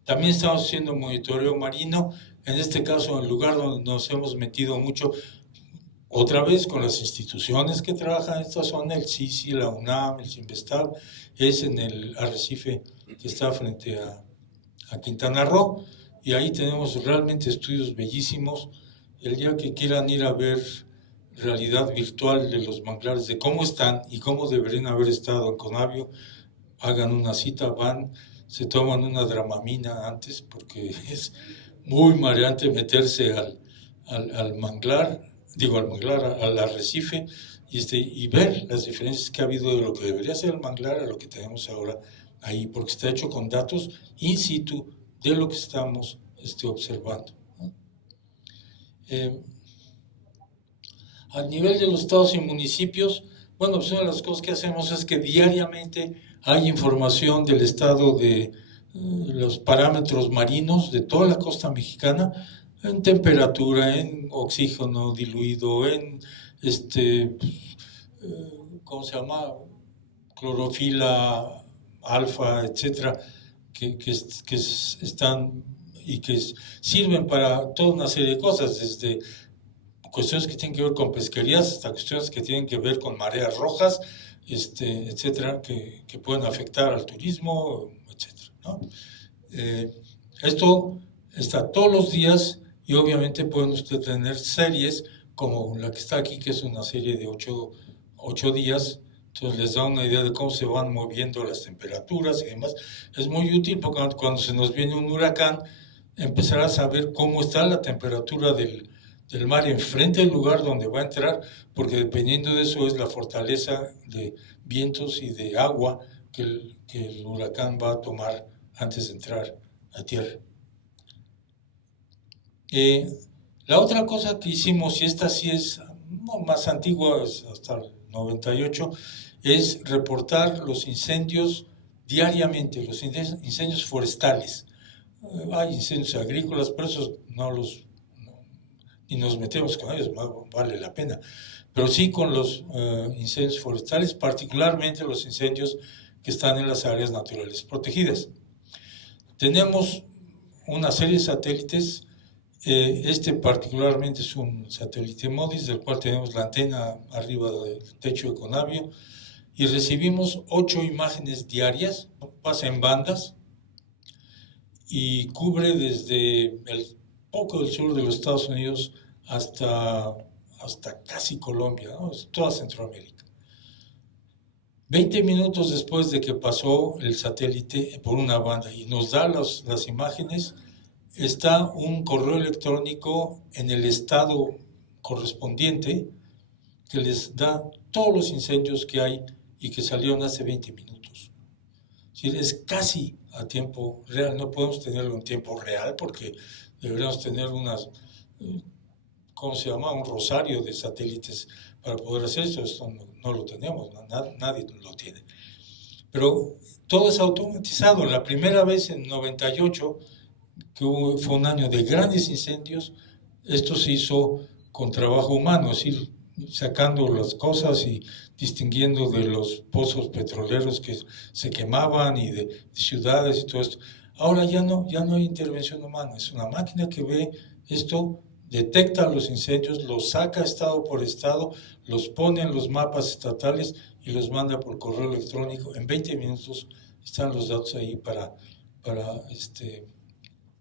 También estamos haciendo monitoreo marino, en este caso en el lugar donde nos hemos metido mucho, otra vez con las instituciones que trabajan en esta zona, el CICI, la UNAM, el CIMVESTAB, es en el arrecife que está frente a Quintana Roo, y ahí tenemos realmente estudios bellísimos. El día que quieran ir a ver realidad virtual de los manglares, de cómo están y cómo deberían haber estado en Conavio, hagan una cita, van, se toman una Dramamina antes, porque es muy mareante meterse al manglar, al arrecife, y ver las diferencias que ha habido de lo que debería ser el manglar a lo que tenemos ahora ahí, porque está hecho con datos in situ de lo que estamos observando, ¿no? A nivel de los estados y municipios, bueno, pues una de las cosas que hacemos es que diariamente hay información del estado de los parámetros marinos de toda la costa mexicana, en temperatura, en oxígeno diluido, en ¿cómo se llama? Clorofila alfa, etcétera, que están y que sirven para toda una serie de cosas, desde cuestiones que tienen que ver con pesquerías hasta cuestiones que tienen que ver con mareas rojas, etcétera, que pueden afectar al turismo, etcétera, ¿no? Esto está todos los días, y obviamente pueden ustedes tener series como la que está aquí, que es una serie de 8 días. Entonces les da una idea de cómo se van moviendo las temperaturas y demás. Es muy útil porque cuando se nos viene un huracán, empezar a saber cómo está la temperatura del mar enfrente del lugar donde va a entrar, porque dependiendo de eso es la fortaleza de vientos y de agua que el huracán va a tomar antes de entrar a tierra. La otra cosa que hicimos, y esta sí es más antigua, hasta el 98, es reportar los incendios diariamente, los incendios forestales. Hay incendios agrícolas, pero esos ni nos metemos con ellos, no vale la pena. Pero sí con los incendios forestales, particularmente los incendios que están en las áreas naturales protegidas. Tenemos una serie de satélites. Particularmente es un satélite MODIS, del cual tenemos la antena arriba del techo de Conavio, y recibimos 8 imágenes diarias, pasa en bandas, y cubre desde poco del sur de los Estados Unidos hasta casi Colombia, ¿no? Toda Centroamérica. 20 minutos después de que pasó el satélite por una banda y nos da las imágenes, está un correo electrónico en el estado correspondiente que les da todos los incendios que hay y que salieron hace 20 minutos. Es casi a tiempo real, no podemos tenerlo en tiempo real porque deberíamos tener ¿cómo se llama? Un rosario de satélites para poder hacer esto. Esto no lo tenemos, nadie lo tiene. Pero todo es automatizado. La primera vez en 98, que fue un año de grandes incendios, esto se hizo con trabajo humano, es decir, sacando las cosas y distinguiendo de los pozos petroleros que se quemaban y de ciudades y todo esto. Ahora ya no hay intervención humana, es una máquina que ve esto, detecta los incendios, los saca estado por estado, los pone en los mapas estatales y los manda por correo electrónico. En 20 minutos están los datos ahí para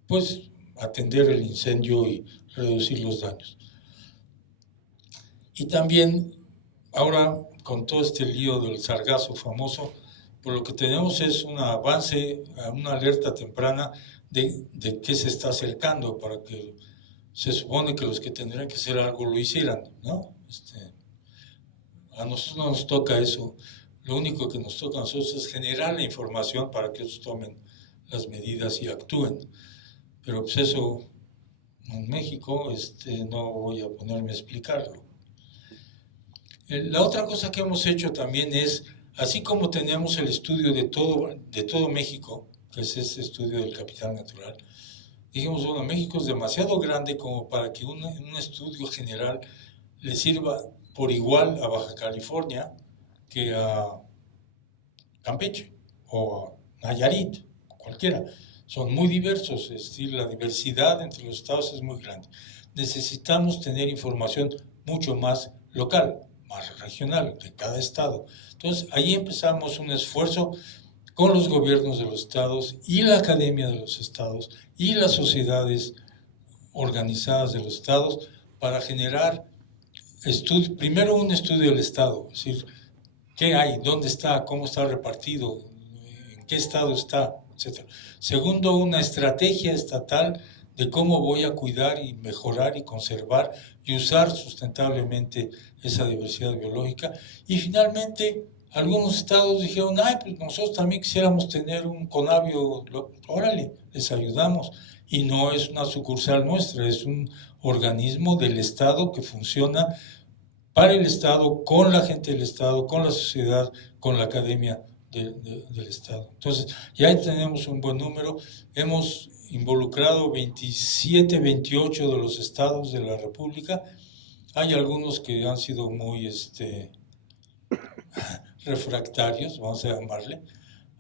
pues, atender el incendio y reducir los daños. Y también, ahora, con todo este lío del sargazo famoso, pues lo que tenemos es un avance, una alerta temprana de qué se está acercando, para que se supone que los que tendrían que hacer algo lo hicieran, ¿no? A nosotros no nos toca eso. Lo único que nos toca a nosotros es generar la información para que ellos tomen las medidas y actúen. Pero pues eso, en México, no voy a ponerme a explicarlo. La otra cosa que hemos hecho también es, así como tenemos el estudio de todo México, que es este estudio del capital natural, dijimos, bueno, México es demasiado grande como para que un estudio general le sirva por igual a Baja California que a Campeche o a Nayarit, cualquiera. Son muy diversos, es decir, la diversidad entre los estados es muy grande. Necesitamos tener información mucho más local, más regional, de cada estado. Entonces, ahí empezamos un esfuerzo con los gobiernos de los estados y la academia de los estados y las sociedades organizadas de los estados para generar primero un estudio del estado, es decir, qué hay, dónde está, cómo está repartido, en qué estado está, etc. Segundo, una estrategia estatal de cómo voy a cuidar y mejorar y conservar y usar sustentablemente esa diversidad biológica. Y finalmente, algunos estados dijeron, pues nosotros también quisiéramos tener un Conavio, órale, les ayudamos. Y no es una sucursal nuestra, es un organismo del Estado que funciona para el Estado, con la gente del Estado, con la sociedad, con la academia del Estado. Entonces, ya tenemos un buen número, hemos involucrado 27, 28 de los estados de la República. Hay algunos que han sido muy refractarios, vamos a llamarle,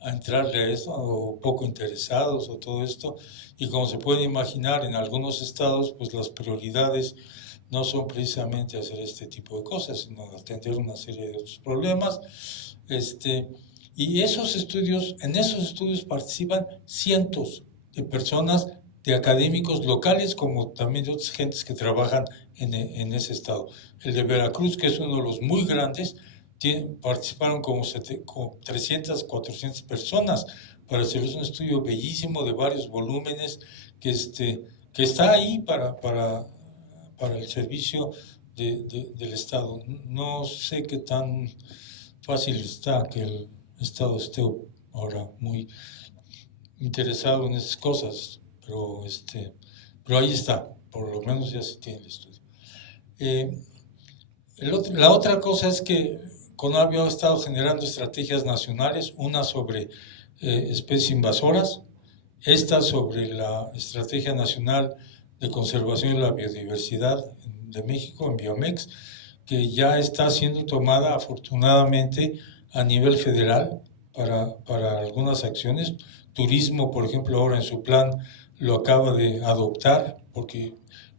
a entrarle a esto, o poco interesados o todo esto, y como se puede imaginar, en algunos estados, pues las prioridades no son precisamente hacer este tipo de cosas, sino atender una serie de otros problemas. Y en esos estudios participan cientos de personas, de académicos locales, como también de otras gentes que trabajan en ese estado. El de Veracruz, que es uno de los muy grandes, participaron como 300, 400 personas para hacer un estudio bellísimo de varios volúmenes que está ahí para el servicio del Estado. No sé qué tan fácil está que el Estado esté ahora muy interesado en esas cosas, pero ahí está, por lo menos ya se tiene el estudio. La otra cosa es que Conavio ha estado generando estrategias nacionales, una sobre especies invasoras, esta sobre la Estrategia Nacional de Conservación de la Biodiversidad de México, en Biomex, que ya está siendo tomada afortunadamente a nivel federal para algunas acciones. Turismo, por ejemplo, ahora en su plan lo acaba de adoptar porque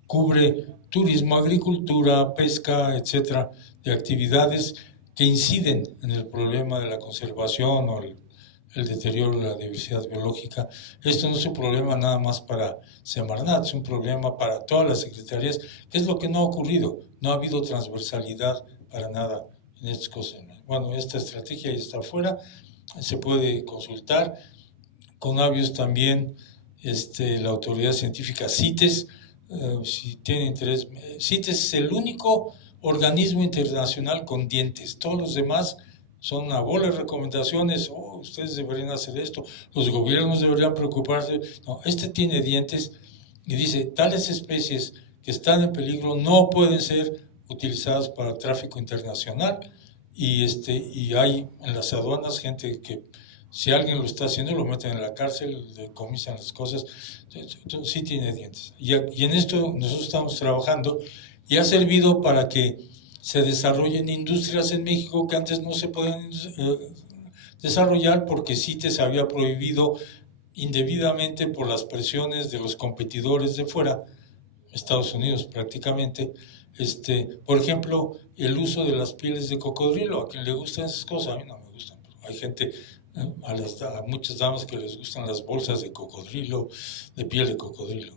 cubre turismo, agricultura, pesca, etcétera, de actividades que inciden en el problema de la conservación o el deterioro de la diversidad biológica. Esto no es un problema nada más para Semarnat, es un problema para todas las secretarías, que es lo que no ha ocurrido. No ha habido transversalidad para nada en estas cosas. Bueno, esta estrategia ya está afuera, se puede consultar. Conavios también, la autoridad científica CITES, si tiene interés. CITES es el único organismo internacional con dientes. Todos los demás son una bola de recomendaciones. Ustedes deberían hacer esto, los gobiernos deberían preocuparse. No, tiene dientes y dice, tales especies que están en peligro no pueden ser utilizadas para tráfico internacional. Y hay en las aduanas gente que, si alguien lo está haciendo, lo meten en la cárcel, le comisan las cosas. Entonces, sí tiene dientes. Y en esto nosotros estamos trabajando y ha servido para que se desarrollen industrias en México que antes no se podían desarrollar porque CITES había prohibido indebidamente por las presiones de los competidores de fuera, Estados Unidos prácticamente, por ejemplo, el uso de las pieles de cocodrilo. A quien le gustan esas cosas, a mí no me gustan. Hay gente, a muchas damas que les gustan las bolsas de cocodrilo, de piel de cocodrilo,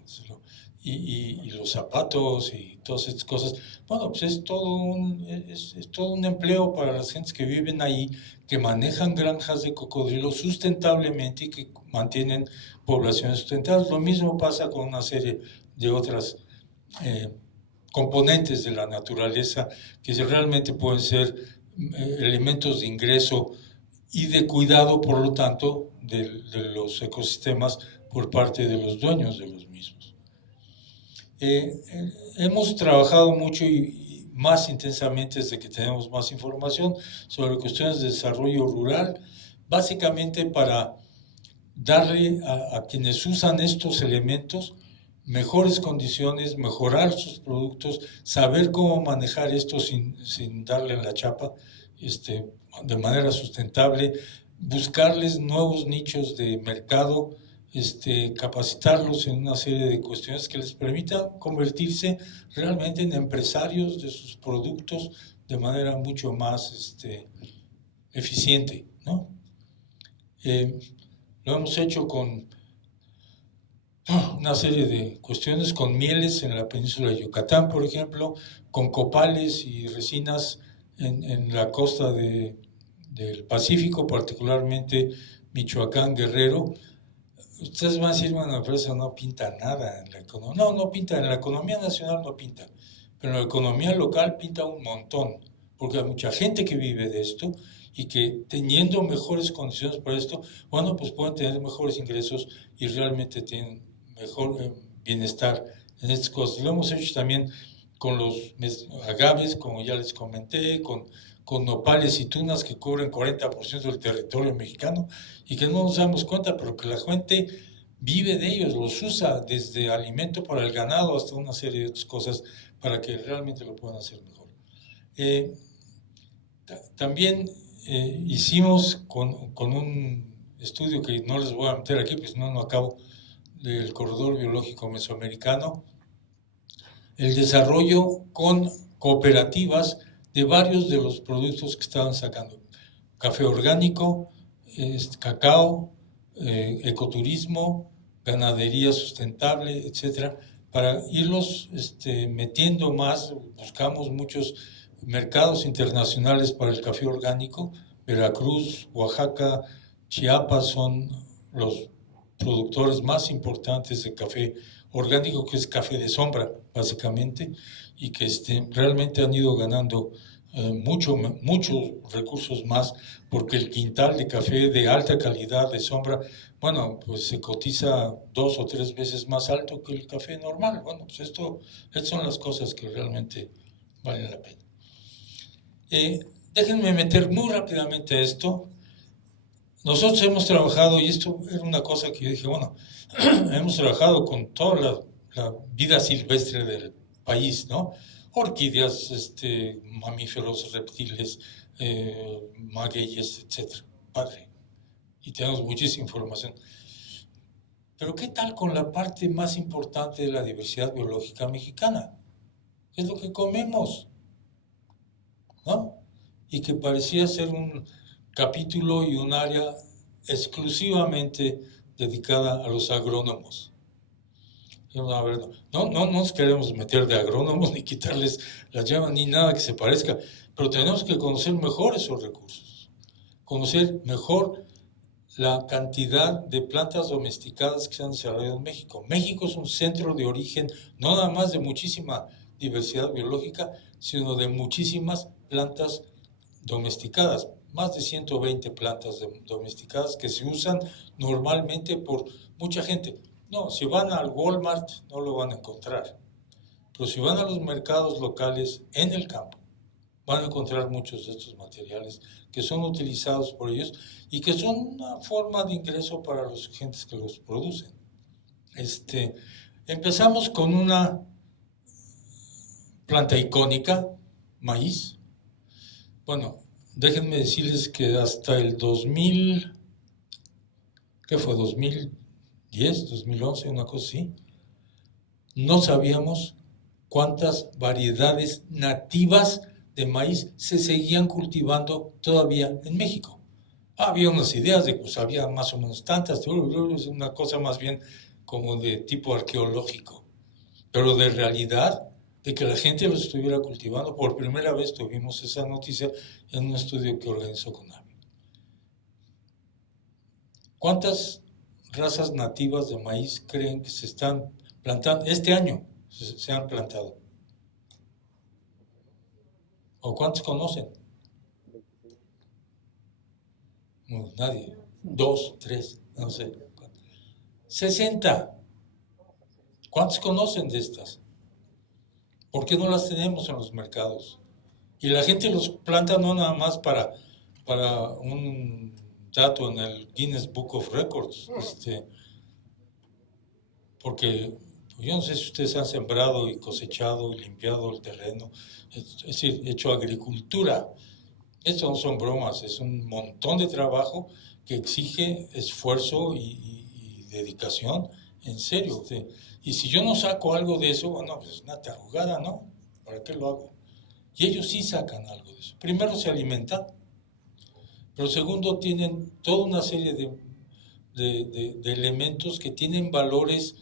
y los zapatos y todas estas cosas. Bueno, pues es todo un empleo para las gentes que viven ahí, que manejan granjas de cocodrilo sustentablemente y que mantienen poblaciones sustentables. Lo mismo pasa con una serie de otras componentes de la naturaleza que realmente pueden ser elementos de ingreso y de cuidado, por lo tanto, de los ecosistemas por parte de los dueños de los mismos. Hemos trabajado mucho y más intensamente desde que tenemos más información sobre cuestiones de desarrollo rural, básicamente para darle a quienes usan estos elementos mejores condiciones, mejorar sus productos, saber cómo manejar esto sin darle en la chapa, de manera sustentable, buscarles nuevos nichos de mercado, capacitarlos en una serie de cuestiones que les permitan convertirse realmente en empresarios de sus productos de manera mucho más eficiente, ¿no? Lo hemos hecho con una serie de cuestiones, con mieles en la península de Yucatán, por ejemplo, con copales y resinas en la costa del Pacífico, particularmente Michoacán, Guerrero. Ustedes van a decir, bueno, pero eso no pinta nada en la economía. No pinta, en la economía nacional no pinta, pero en la economía local pinta un montón, porque hay mucha gente que vive de esto y que teniendo mejores condiciones para esto, bueno, pues pueden tener mejores ingresos y realmente tienen mejor bienestar en estas cosas. Lo hemos hecho también con los agaves, como ya les comenté, con nopales y tunas que cubren 40% del territorio mexicano y que no nos damos cuenta, pero que la gente vive de ellos, los usa desde alimento para el ganado hasta una serie de otras cosas para que realmente lo puedan hacer mejor. También hicimos con un estudio que no les voy a meter aquí, pues no acabo, del corredor biológico mesoamericano, el desarrollo con cooperativas de varios de los productos que estaban sacando. Café orgánico, cacao, ecoturismo, ganadería sustentable, etcétera, para irlos metiendo más. Buscamos muchos mercados internacionales para el café orgánico. Veracruz, Oaxaca, Chiapas son los productores más importantes de café orgánico, que es café de sombra, básicamente, y que realmente han ido ganando muchos recursos más, porque el quintal de café de alta calidad de sombra, bueno, pues se cotiza 2 o 3 veces más alto que el café normal. Bueno, pues estas son las cosas que realmente valen la pena. Déjenme meter muy rápidamente esto. Nosotros hemos trabajado, y esto era una cosa que yo dije, bueno, hemos trabajado con toda la vida silvestre del país, ¿no? Orquídeas, mamíferos, reptiles, magueyes, etc. Padre. Y tenemos muchísima información. Pero ¿qué tal con la parte más importante de la diversidad biológica mexicana? Es lo que comemos, ¿no? Y que parecía ser un capítulo y un área exclusivamente dedicada a los agrónomos. A ver, no nos queremos meter de agrónomos ni quitarles la llama ni nada que se parezca, pero tenemos que conocer mejor esos recursos, conocer mejor la cantidad de plantas domesticadas que se han desarrollado en México. México es un centro de origen no nada más de muchísima diversidad biológica, sino de muchísimas plantas domesticadas, más de 120 plantas domesticadas que se usan normalmente por mucha gente. No, si van al Walmart no lo van a encontrar, pero si van a los mercados locales en el campo, van a encontrar muchos de estos materiales que son utilizados por ellos y que son una forma de ingreso para las gentes que los producen. Empezamos con una planta icónica, maíz. Bueno, déjenme decirles que hasta el 2000, ¿qué fue? 2010, 2011, una cosa así, no sabíamos cuántas variedades nativas de maíz se seguían cultivando todavía en México. Había unas ideas de que pues, había más o menos tantas, es una cosa más bien como de tipo arqueológico, pero de realidad, de que la gente los estuviera cultivando, por primera vez tuvimos esa noticia en un estudio que organizó CONAVI. ¿Cuántas razas nativas de maíz creen que se están plantando? Este año se han plantado. ¿O cuántos conocen? No, nadie. 2, 3, no sé. 60. ¿Cuántos conocen de estas? ¿Por qué no las tenemos en los mercados? Y la gente los planta no nada más para un dato en el Guinness Book of Records, porque yo no sé si ustedes han sembrado y cosechado y limpiado el terreno, es decir, hecho agricultura. Esto no son bromas, es un montón de trabajo que exige esfuerzo y dedicación, en serio. Y si yo no saco algo de eso, bueno, pues es una tarugada, ¿no? ¿Para qué lo hago? Y ellos sí sacan algo de eso. Primero se alimentan, pero segundo tienen toda una serie de elementos que tienen valores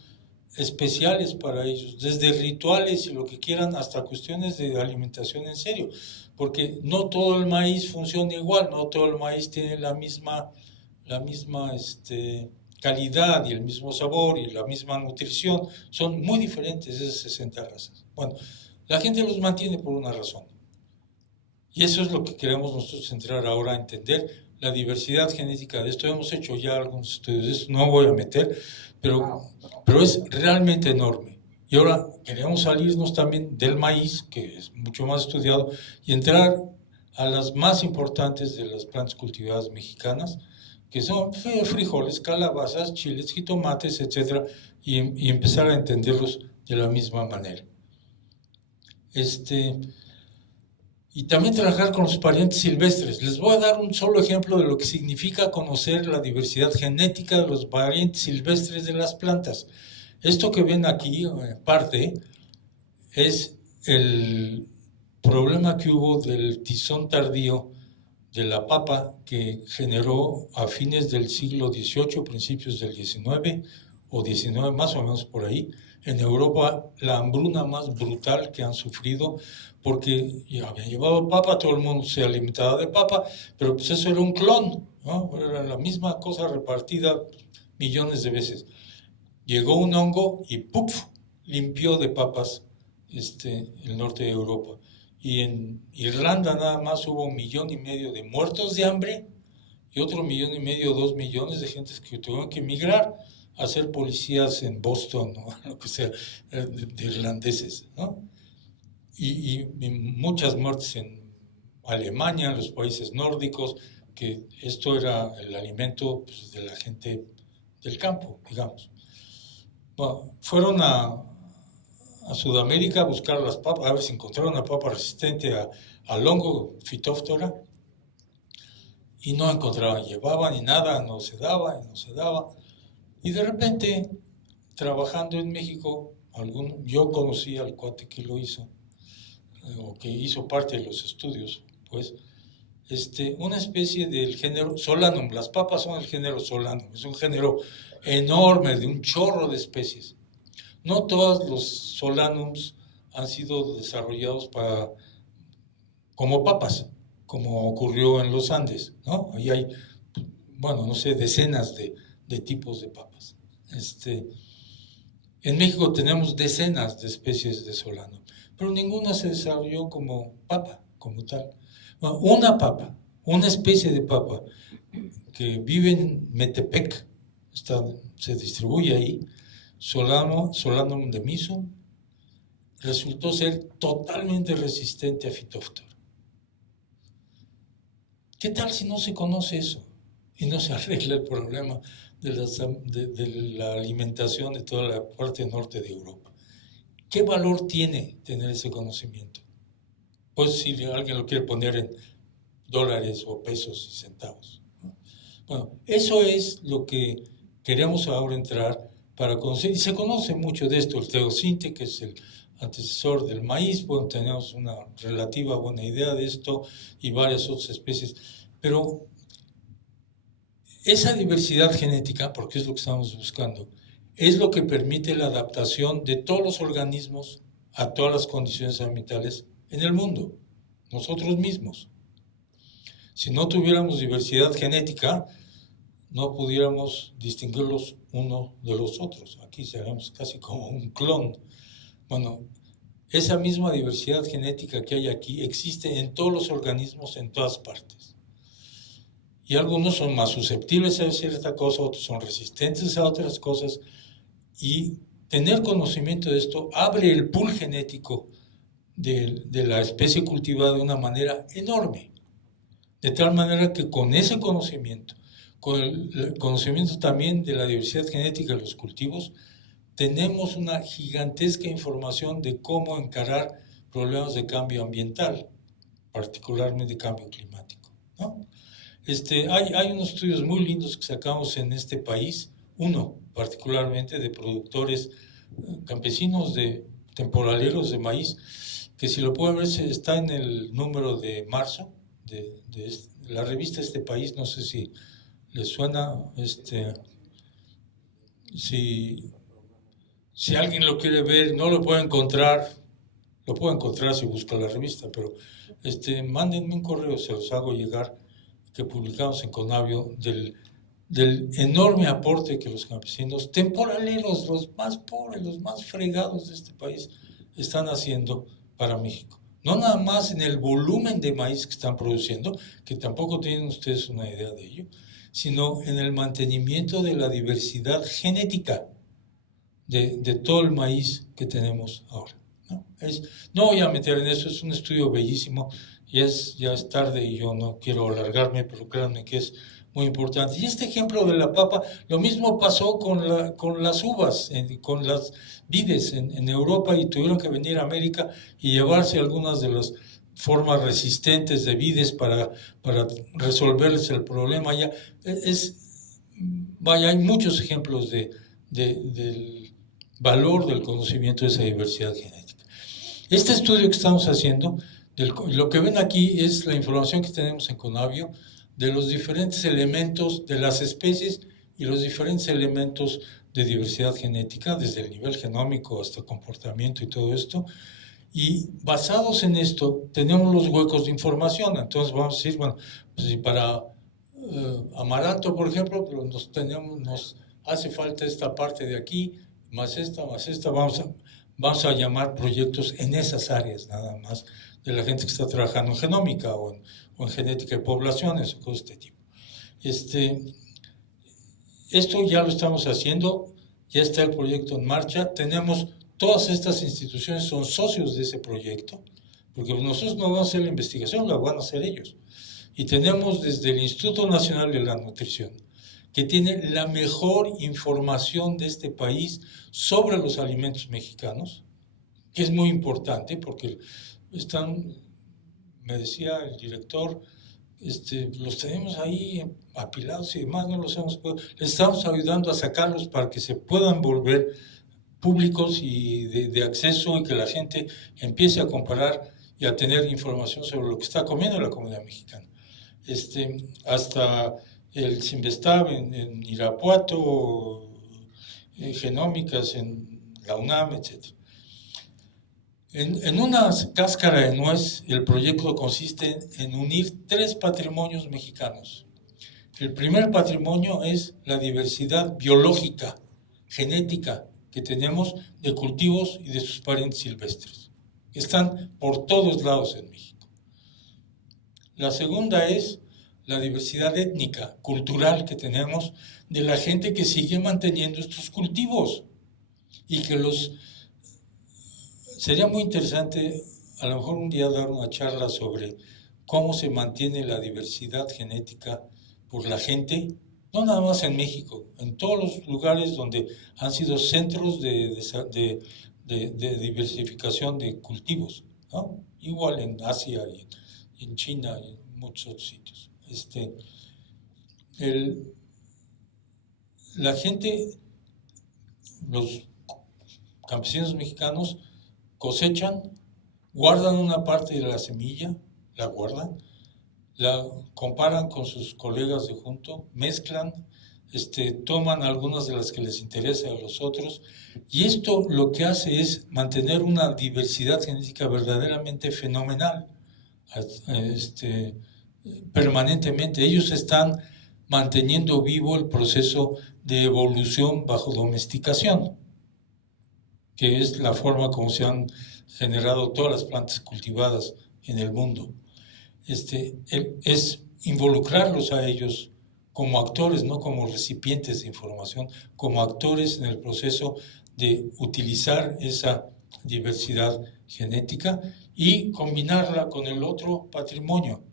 especiales para ellos, desde rituales y lo que quieran hasta cuestiones de alimentación en serio, porque no todo el maíz funciona igual, no todo el maíz tiene la misma calidad y el mismo sabor y la misma nutrición, son muy diferentes esas 60 razas. Bueno, la gente los mantiene por una razón. Y eso es lo que queremos nosotros entrar ahora a entender, la diversidad genética de esto. Hemos hecho ya algunos estudios de esto, no voy a meter, pero es realmente enorme. Y ahora queremos salirnos también del maíz, que es mucho más estudiado, y entrar a las más importantes de las plantas cultivadas mexicanas, que son frijoles, calabazas, chiles, jitomates, etc., y empezar a entenderlos de la misma manera. Y también trabajar con los parientes silvestres. Les voy a dar un solo ejemplo de lo que significa conocer la diversidad genética de los parientes silvestres de las plantas. Esto que ven aquí, parte, es el problema que hubo del tizón tardío de la papa que generó a fines del siglo XVIII, principios del XIX o XIX, más o menos por ahí, en Europa la hambruna más brutal que han sufrido, porque ya habían llevado papa, todo el mundo se alimentaba de papa, pero pues eso era un clon, ¿no? Era la misma cosa repartida millones de veces. Llegó un hongo y ¡puf!, limpió de papas el norte de Europa. Y en Irlanda nada más hubo 1,5 millones de muertos de hambre y otro 1,5 millones, 2 millones de gentes que tuvieron que emigrar a ser policías en Boston o lo que sea, de irlandeses, ¿no? Y muchas muertes en Alemania, en los países nórdicos, que esto era el alimento, pues, de la gente del campo, digamos. Bueno, fueron a Sudamérica a buscar las papas, a ver si encontraron una papa resistente al hongo Phytophthora, y no encontraban, llevaban y nada, no se daba y no se daba. Y de repente, trabajando en México, yo conocí al cuate que lo hizo, o que hizo parte de los estudios, pues, una especie del género Solanum. Las papas son el género Solanum, es un género enorme de un chorro de especies. No todos los Solanums han sido desarrollados como papas, como ocurrió en los Andes, ¿no? Ahí hay, bueno, no sé, decenas de tipos de papas. En México tenemos decenas de especies de Solanum, pero ninguna se desarrolló como papa, como tal. Bueno, una especie de papa que vive en Metepec, se distribuye ahí, Solanum demysum, resultó ser totalmente resistente a Phytophthora. ¿Qué tal si no se conoce eso y no se arregla el problema de la alimentación de toda la parte norte de Europa? ¿Qué valor tiene tener ese conocimiento? pues si alguien lo quiere poner en dólares o pesos y centavos, ¿no? Bueno, eso es lo que queremos ahora entrar para conocer, y se conoce mucho de esto, el teosinte, que es el antecesor del maíz. Bueno, tenemos una relativa buena idea de esto y varias otras especies, pero esa diversidad genética, porque es lo que estamos buscando, es lo que permite la adaptación de todos los organismos a todas las condiciones ambientales en el mundo, nosotros mismos. Si no tuviéramos diversidad genética, no pudiéramos distinguirlos uno de los otros. Aquí seríamos casi como un clon. Bueno, esa misma diversidad genética que hay aquí existe en todos los organismos, en todas partes. Y algunos son más susceptibles a cierta cosa, otros son resistentes a otras cosas. Y tener conocimiento de esto abre el pool genético de la especie cultivada de una manera enorme. De tal manera que con ese conocimiento, con el conocimiento también de la diversidad genética de los cultivos, tenemos una gigantesca información de cómo encarar problemas de cambio ambiental, particularmente de cambio climático, ¿no? Hay unos estudios muy lindos que sacamos en este país, uno particularmente de productores campesinos, de temporaleros de maíz, que si lo pueden ver está en el número de marzo de la revista Este País. No sé si les suena, si alguien lo quiere ver, no lo puede encontrar, lo puede encontrar si busca la revista, pero mándenme un correo, se los hago llegar, que publicamos en Conavio, del enorme aporte que los campesinos temporaleros, los más pobres, los más fregados de este país, están haciendo para México. No nada más en el volumen de maíz que están produciendo, que tampoco tienen ustedes una idea de ello, sino en el mantenimiento de la diversidad genética de todo el maíz que tenemos ahora, ¿no? No voy a meter en eso, es un estudio bellísimo, y ya es tarde y yo no quiero alargarme, pero créanme que es muy importante. Y este ejemplo de la papa, lo mismo pasó con las uvas, con las vides en Europa, y tuvieron que venir a América y llevarse algunas de las formas resistentes de vides para resolverles el problema. Hay muchos ejemplos del valor del conocimiento de esa diversidad genética. Este estudio que estamos haciendo, lo que ven aquí es la información que tenemos en Conavio de los diferentes elementos de las especies y los diferentes elementos de diversidad genética, desde el nivel genómico hasta comportamiento y todo esto. Y basados en esto, tenemos los huecos de información. Entonces vamos a decir, bueno, pues si para amaranto, por ejemplo, pero nos hace falta esta parte de aquí, más esta, vamos a llamar proyectos en esas áreas nada más, de la gente que está trabajando en genómica o en genética de poblaciones o cosas de este tipo. Esto ya lo estamos haciendo, ya está el proyecto en marcha. Tenemos todas estas instituciones, son socios de ese proyecto, porque nosotros no vamos a hacer la investigación, la van a hacer ellos. Y tenemos desde el Instituto Nacional de la Nutrición, que tiene la mejor información de este país sobre los alimentos mexicanos, que es muy importante porque me decía el director, los tenemos ahí apilados y demás, no los hemos podido, les estamos ayudando a sacarlos para que se puedan volver públicos y de acceso, y que la gente empiece a comparar y a tener información sobre lo que está comiendo la comunidad mexicana. Hasta el Cinvestav en Irapuato, genómicas en la UNAM, etc. En una cáscara de nuez, el proyecto consiste en unir 3 patrimonios mexicanos. El primer patrimonio es la diversidad biológica, genética, que tenemos de cultivos y de sus parientes silvestres. Están por todos lados en México. La segunda es la diversidad étnica, cultural que tenemos de la gente que sigue manteniendo estos cultivos y que sería muy interesante a lo mejor un día dar una charla sobre cómo se mantiene la diversidad genética por la gente, no nada más en México, en todos los lugares donde han sido centros de diversificación de cultivos, ¿no? Igual en Asia y en China y en muchos otros sitios. La gente, los campesinos mexicanos cosechan, guardan una parte de la semilla, la guardan, la comparan con sus colegas de junto, mezclan, toman algunas de las que les interesa a los otros, y esto lo que hace es mantener una diversidad genética verdaderamente fenomenal, permanentemente. Ellos están manteniendo vivo el proceso de evolución bajo domesticación, que es la forma como se han generado todas las plantas cultivadas en el mundo. Es involucrarlos a ellos como actores, no como recipientes de información, como actores en el proceso de utilizar esa diversidad genética y combinarla con el otro patrimonio,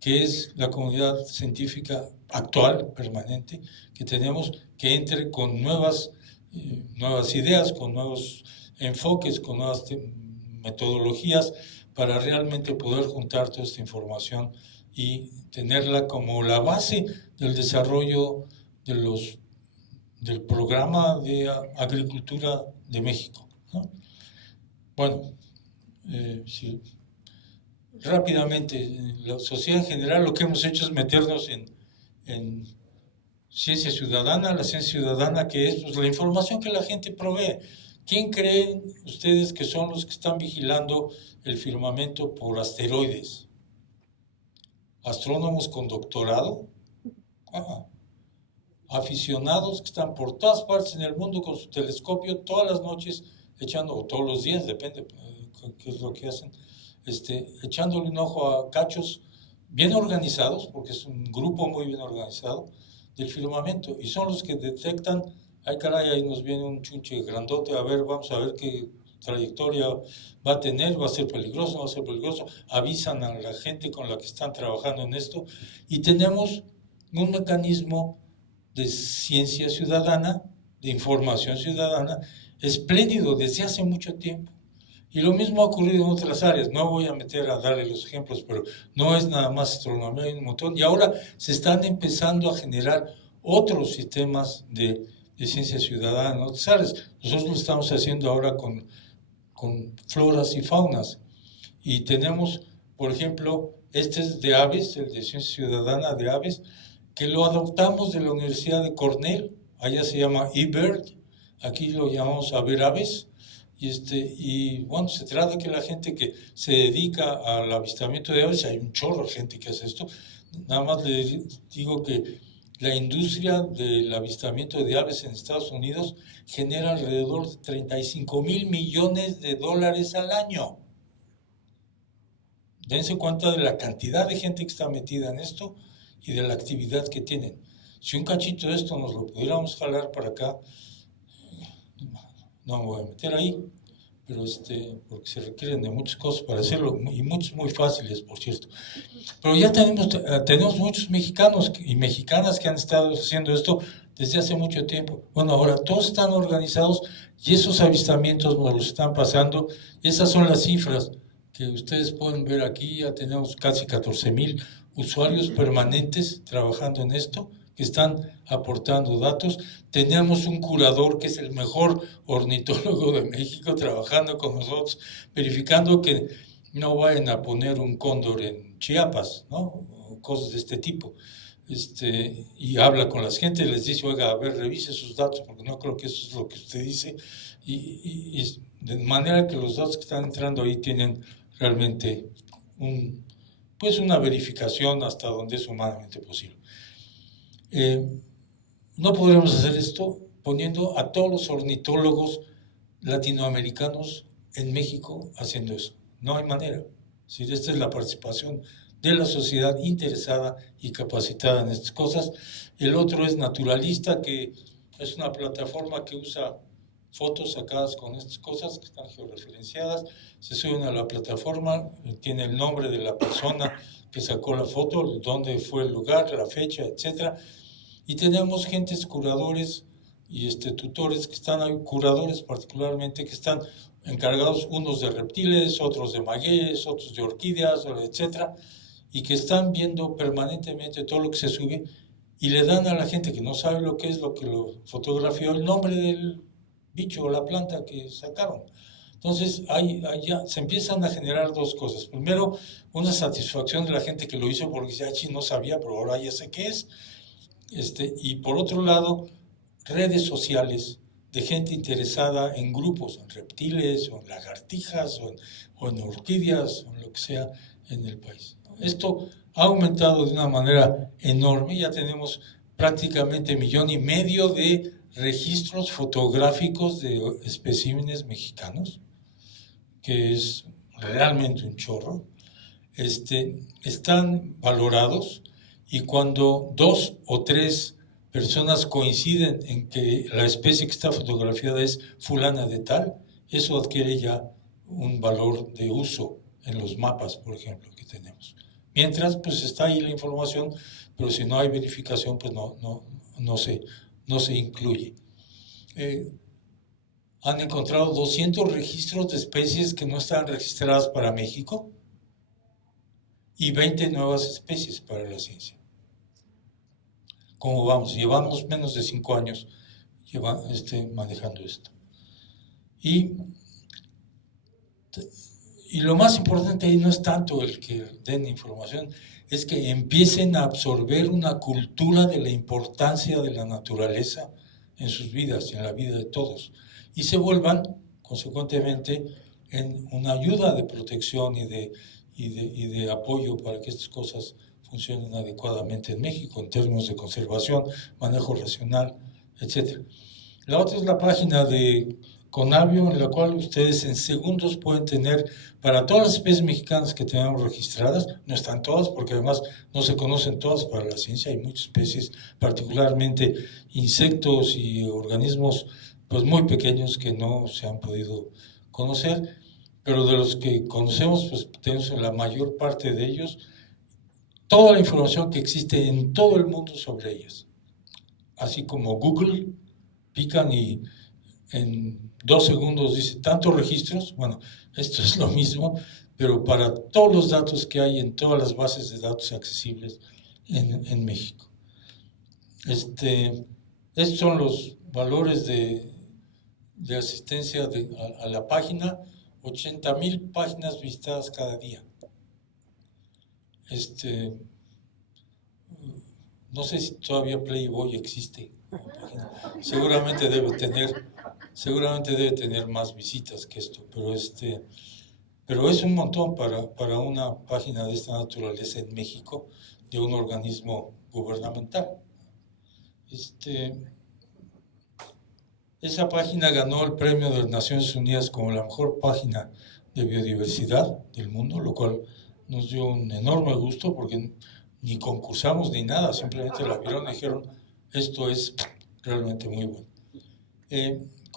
que es la comunidad científica actual, permanente, que tenemos, que entre con nuevas ideas, con nuevos enfoques, con nuevas metodologías, para realmente poder juntar toda esta información y tenerla como la base del desarrollo del programa de agricultura de México, ¿no? Bueno, sí. Rápidamente, en la sociedad en general lo que hemos hecho es meternos en ciencia ciudadana, la ciencia ciudadana que es pues, la información que la gente provee. ¿Quién creen ustedes que son los que están vigilando el firmamento por asteroides? ¿Astrónomos con doctorado? Aficionados que están por todas partes en el mundo con su telescopio todas las noches echando, o todos los días, depende qué es lo que hacen, echándole un ojo a cachos bien organizados, porque es un grupo muy bien organizado, del firmamento, y son los que detectan, ay caray, ahí nos viene un chunche grandote, a ver, vamos a ver qué trayectoria va a tener, va a ser peligroso, no va a ser peligroso, avisan a la gente con la que están trabajando en esto, y tenemos un mecanismo de ciencia ciudadana, de información ciudadana, espléndido desde hace mucho tiempo. Y lo mismo ha ocurrido en otras áreas. No voy a meter a darle los ejemplos, pero no es nada más astronomía, hay un montón. Y ahora se están empezando a generar otros sistemas de ciencia ciudadana en otras áreas. Nosotros lo estamos haciendo ahora con floras y faunas. Y tenemos, por ejemplo, este es de aves, el de ciencia ciudadana de aves, que lo adoptamos de la Universidad de Cornell. Allá se llama eBird, aquí lo llamamos A ver aves. Y bueno, se trata de que la gente que se dedica al avistamiento de aves, hay un chorro de gente que hace esto, nada más les digo que la industria del avistamiento de aves en Estados Unidos genera alrededor de 35,000 millones de dólares al año. Dense cuenta de la cantidad de gente que está metida en esto y de la actividad que tienen. Si un cachito de esto nos lo pudiéramos jalar para acá, no me voy a meter ahí, pero porque se requieren de muchas cosas para hacerlo, y muchas muy fáciles, por cierto. Pero ya tenemos muchos mexicanos y mexicanas que han estado haciendo esto desde hace mucho tiempo. Bueno, ahora todos están organizados y esos avistamientos nos los están pasando. Y esas son las cifras que ustedes pueden ver aquí. Ya tenemos casi 14,000 usuarios permanentes trabajando en esto, que están aportando datos. Tenemos un curador que es el mejor ornitólogo de México trabajando con nosotros, verificando que no vayan a poner un cóndor en Chiapas, ¿no? O cosas de este tipo. Y habla con las gentes, les dice, oiga, a ver, revise sus datos, porque no creo que eso es lo que usted dice. Y de manera que los datos que están entrando ahí tienen realmente una verificación hasta donde es humanamente posible. No podremos hacer esto poniendo a todos los ornitólogos latinoamericanos en México haciendo eso. No hay manera. Es decir, esta es la participación de la sociedad interesada y capacitada en estas cosas. El otro es Naturalista, que es una plataforma que usa fotos sacadas con estas cosas que están georreferenciadas. Se suben a la plataforma, tiene el nombre de la persona que sacó la foto, dónde fue el lugar, la fecha, etcétera. Y tenemos gentes curadores tutores que están ahí, curadores particularmente, que están encargados unos de reptiles, otros de magueyes, otros de orquídeas, etcétera, y que están viendo permanentemente todo lo que se sube y le dan a la gente que no sabe lo que es, lo que lo fotografió, el nombre del bicho o la planta que sacaron. Entonces, ahí ya se empiezan a generar dos cosas. Primero, una satisfacción de la gente que lo hizo porque dice, no sabía, pero ahora ya sé qué es. Y por otro lado, redes sociales de gente interesada en grupos, en reptiles, o en lagartijas, o en orquídeas, o en lo que sea en el país. Esto ha aumentado de una manera enorme. Ya tenemos prácticamente 1,5 millones de registros fotográficos de especímenes mexicanos, que es realmente un chorro. Están valorados, y cuando 2 o 3 personas coinciden en que la especie que está fotografiada es fulana de tal, eso adquiere ya un valor de uso en los mapas, por ejemplo, que tenemos. Mientras, pues está ahí la información, pero si no hay verificación, pues no se incluye. Han encontrado 200 registros de especies que no están registradas para México y 20 nuevas especies para la ciencia. ¿Cómo vamos? Llevamos menos de 5 años manejando esto. Y lo más importante ahí no es tanto el que den información, es que empiecen a absorber una cultura de la importancia de la naturaleza en sus vidas y en la vida de todos, y se vuelvan, consecuentemente, en una ayuda de protección y de apoyo para que estas cosas funcionen adecuadamente en México, en términos de conservación, manejo racional, etc. La otra es la página de Conavio, en la cual ustedes en segundos pueden tener, para todas las especies mexicanas que tenemos registradas, no están todas, porque además no se conocen todas para la ciencia, hay muchas especies, particularmente insectos y organismos pues muy pequeños que no se han podido conocer, pero de los que conocemos, pues tenemos la mayor parte de ellos toda la información que existe en todo el mundo sobre ellas. Así como Google, pican y en 2 segundos dice tantos registros. Bueno, esto es lo mismo, pero para todos los datos que hay en todas las bases de datos accesibles en México. Estos son los valores de asistencia a la página. 80,000 páginas visitadas cada día. No sé si todavía Playboy existe. Seguramente debe tener más visitas que esto, pero es un montón para una página de esta naturaleza en México, de un organismo gubernamental. Esa página ganó el premio de las Naciones Unidas como la mejor página de biodiversidad del mundo, lo cual nos dio un enorme gusto porque ni concursamos ni nada, simplemente la vieron y dijeron, esto es realmente muy bueno.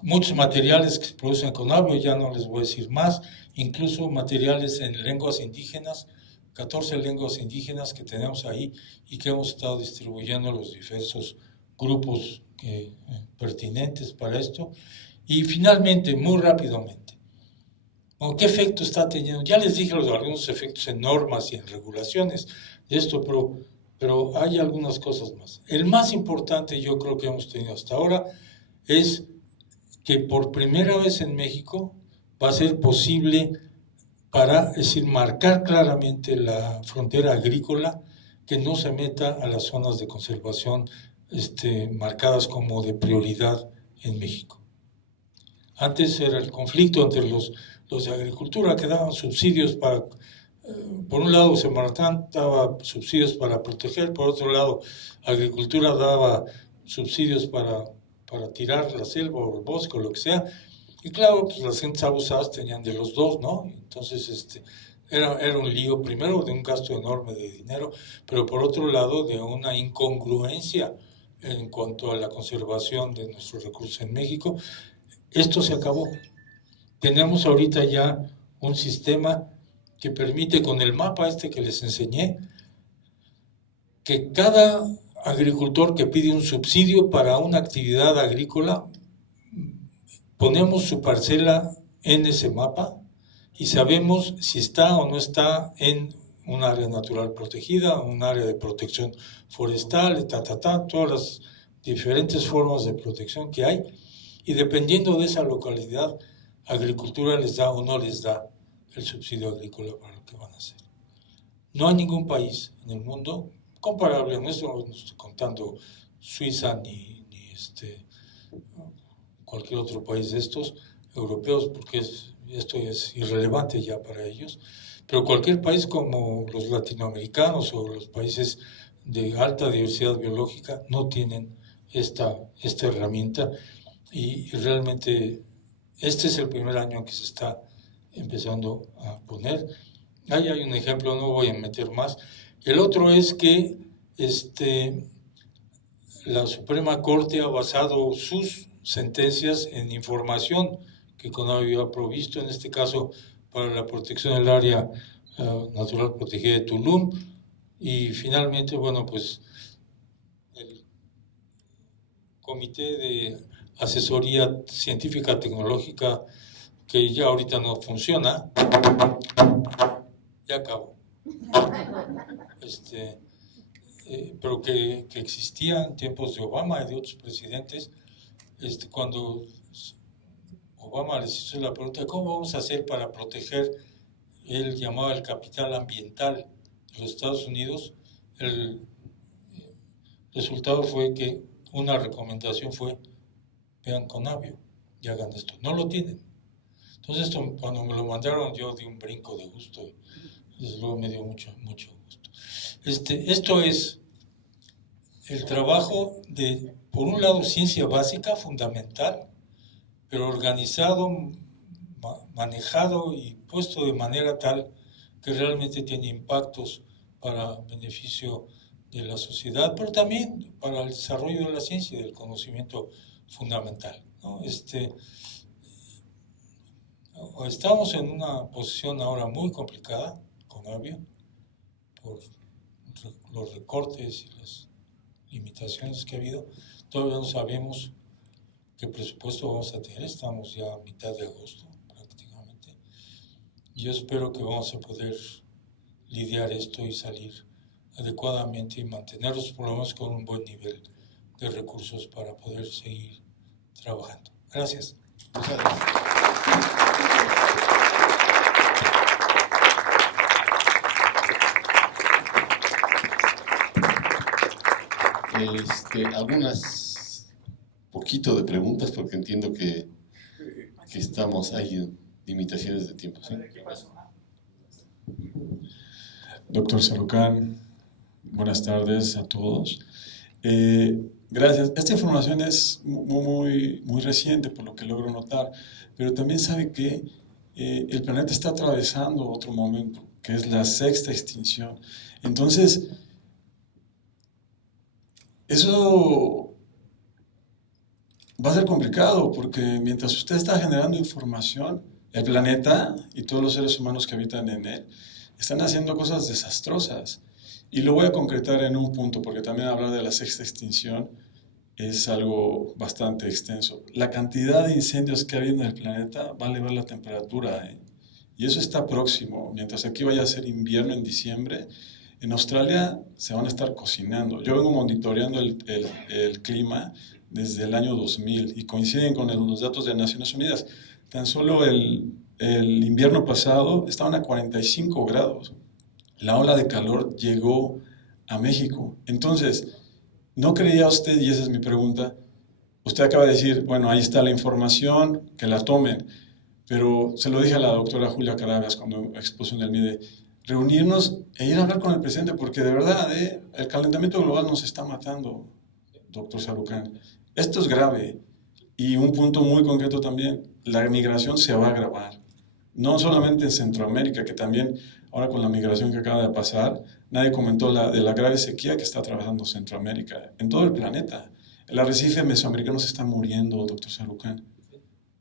Muchos materiales que se producen con Conavio, ya no les voy a decir más, incluso materiales en lenguas indígenas, 14 lenguas indígenas que tenemos ahí y que hemos estado distribuyendo a los diversos grupos pertinentes para esto. Y finalmente, muy rápidamente, ¿qué efecto está teniendo? Ya les dije algunos efectos en normas y en regulaciones de esto, pero hay algunas cosas más. El más importante, yo creo que hemos tenido hasta ahora, es que por primera vez en México va a ser posible marcar claramente la frontera agrícola, que no se meta a las zonas de conservación marcadas como de prioridad en México. Antes era el conflicto entre los de agricultura, que daban subsidios para, por un lado Semarnat daba subsidios para proteger, por otro lado agricultura daba subsidios para tirar la selva o el bosque o lo que sea, y claro, pues las gentes abusadas tenían de los dos, ¿no? Entonces era un lío, primero de un gasto enorme de dinero, pero por otro lado de una incongruencia en cuanto a la conservación de nuestros recursos en México. Esto se acabó. Tenemos ahorita ya un sistema que permite, con el mapa que les enseñé, que cada agricultor que pide un subsidio para una actividad agrícola, ponemos su parcela en ese mapa y sabemos si está o no está en un área natural protegida, un área de protección forestal, todas las diferentes formas de protección que hay, y dependiendo de esa localidad, Agricultura les da o no les da el subsidio agrícola para lo que van a hacer. No hay ningún país en el mundo comparable, no estoy contando Suiza ni cualquier otro país de estos europeos, porque esto es irrelevante ya para ellos, pero cualquier país como los latinoamericanos o los países de alta diversidad biológica no tienen esta herramienta, y realmente este es el primer año que se está empezando a poner. Ahí hay un ejemplo, no voy a meter más. El otro es que la Suprema Corte ha basado sus sentencias en información que CONAVI ha provisto, en este caso para la protección del área natural protegida de Tulum, y finalmente, bueno, pues el Comité de Asesoría Científica Tecnológica, que ya ahorita no funciona, ya acabó, pero que existía en tiempos de Obama y de otros presidentes, cuando Obama les hizo la pregunta, ¿cómo vamos a hacer para proteger? Él llamaba el capital ambiental de los Estados Unidos. El resultado fue que una recomendación fue: vean CONAVIO y hagan esto. No lo tienen. Entonces, cuando me lo mandaron, yo di un brinco de gusto. Desde luego me dio mucho gusto. Esto es el trabajo de, por un lado, ciencia básica, fundamental, pero organizado, manejado y puesto de manera tal que realmente tiene impactos para beneficio de la sociedad, pero también para el desarrollo de la ciencia y del conocimiento fundamental, ¿no? Estamos en una posición ahora muy complicada con Avio por los recortes y las limitaciones que ha habido. Todavía no sabemos qué presupuesto vamos a tener, estamos ya a mitad de agosto prácticamente. Yo espero que vamos a poder lidiar esto y salir adecuadamente y mantenerlos por lo menos con un buen nivel de recursos para poder seguir trabajando. Gracias. Algunas poquito de preguntas, porque entiendo que estamos ahí en limitaciones de tiempo, ¿sí? Doctor Sarucán, buenas tardes a todos. Gracias. Esta información es muy reciente, por lo que logro notar, pero también sabe que el planeta está atravesando otro momento, que es la sexta extinción. Entonces, eso va a ser complicado, porque mientras usted está generando información, el planeta y todos los seres humanos que habitan en él están haciendo cosas desastrosas. Y lo voy a concretar en un punto, porque también hablar de la sexta extinción es algo bastante extenso. La cantidad de incendios que ha habido en el planeta va a elevar la temperatura, y eso está próximo. Mientras aquí vaya a ser invierno en diciembre, en Australia se van a estar cocinando. Yo vengo monitoreando el clima desde el año 2000 y coinciden con los datos de Naciones Unidas. Tan solo el invierno pasado estaban a 45 grados. La ola de calor llegó a México. Entonces, ¿no creía usted, y esa es mi pregunta, usted acaba de decir, bueno, ahí está la información, que la tomen, pero se lo dije a la doctora Julia Carabias cuando expuso en el MIDE, reunirnos e ir a hablar con el presidente, porque de verdad, el calentamiento global nos está matando, doctor Sarucán. Esto es grave. Y un punto muy concreto también, la migración se va a agravar. No solamente en Centroamérica, que también ahora con la migración que acaba de pasar, nadie comentó de la grave sequía que está atravesando Centroamérica, en todo el planeta. El arrecife mesoamericano se está muriendo, doctor Sarucán.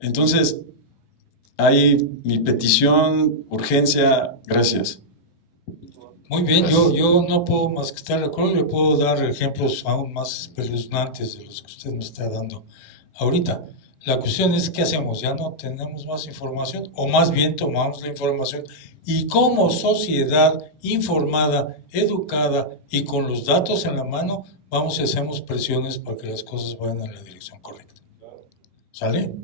Entonces, hay mi petición, urgencia, gracias. Muy bien, yo no puedo más que estar de acuerdo, le puedo dar ejemplos aún más espeluznantes de los que usted me está dando ahorita. La cuestión es, ¿qué hacemos? ¿Ya no tenemos más información? O más bien tomamos la información y como sociedad informada, educada y con los datos en la mano, vamos y hacemos presiones para que las cosas vayan en la dirección correcta. ¿Sale?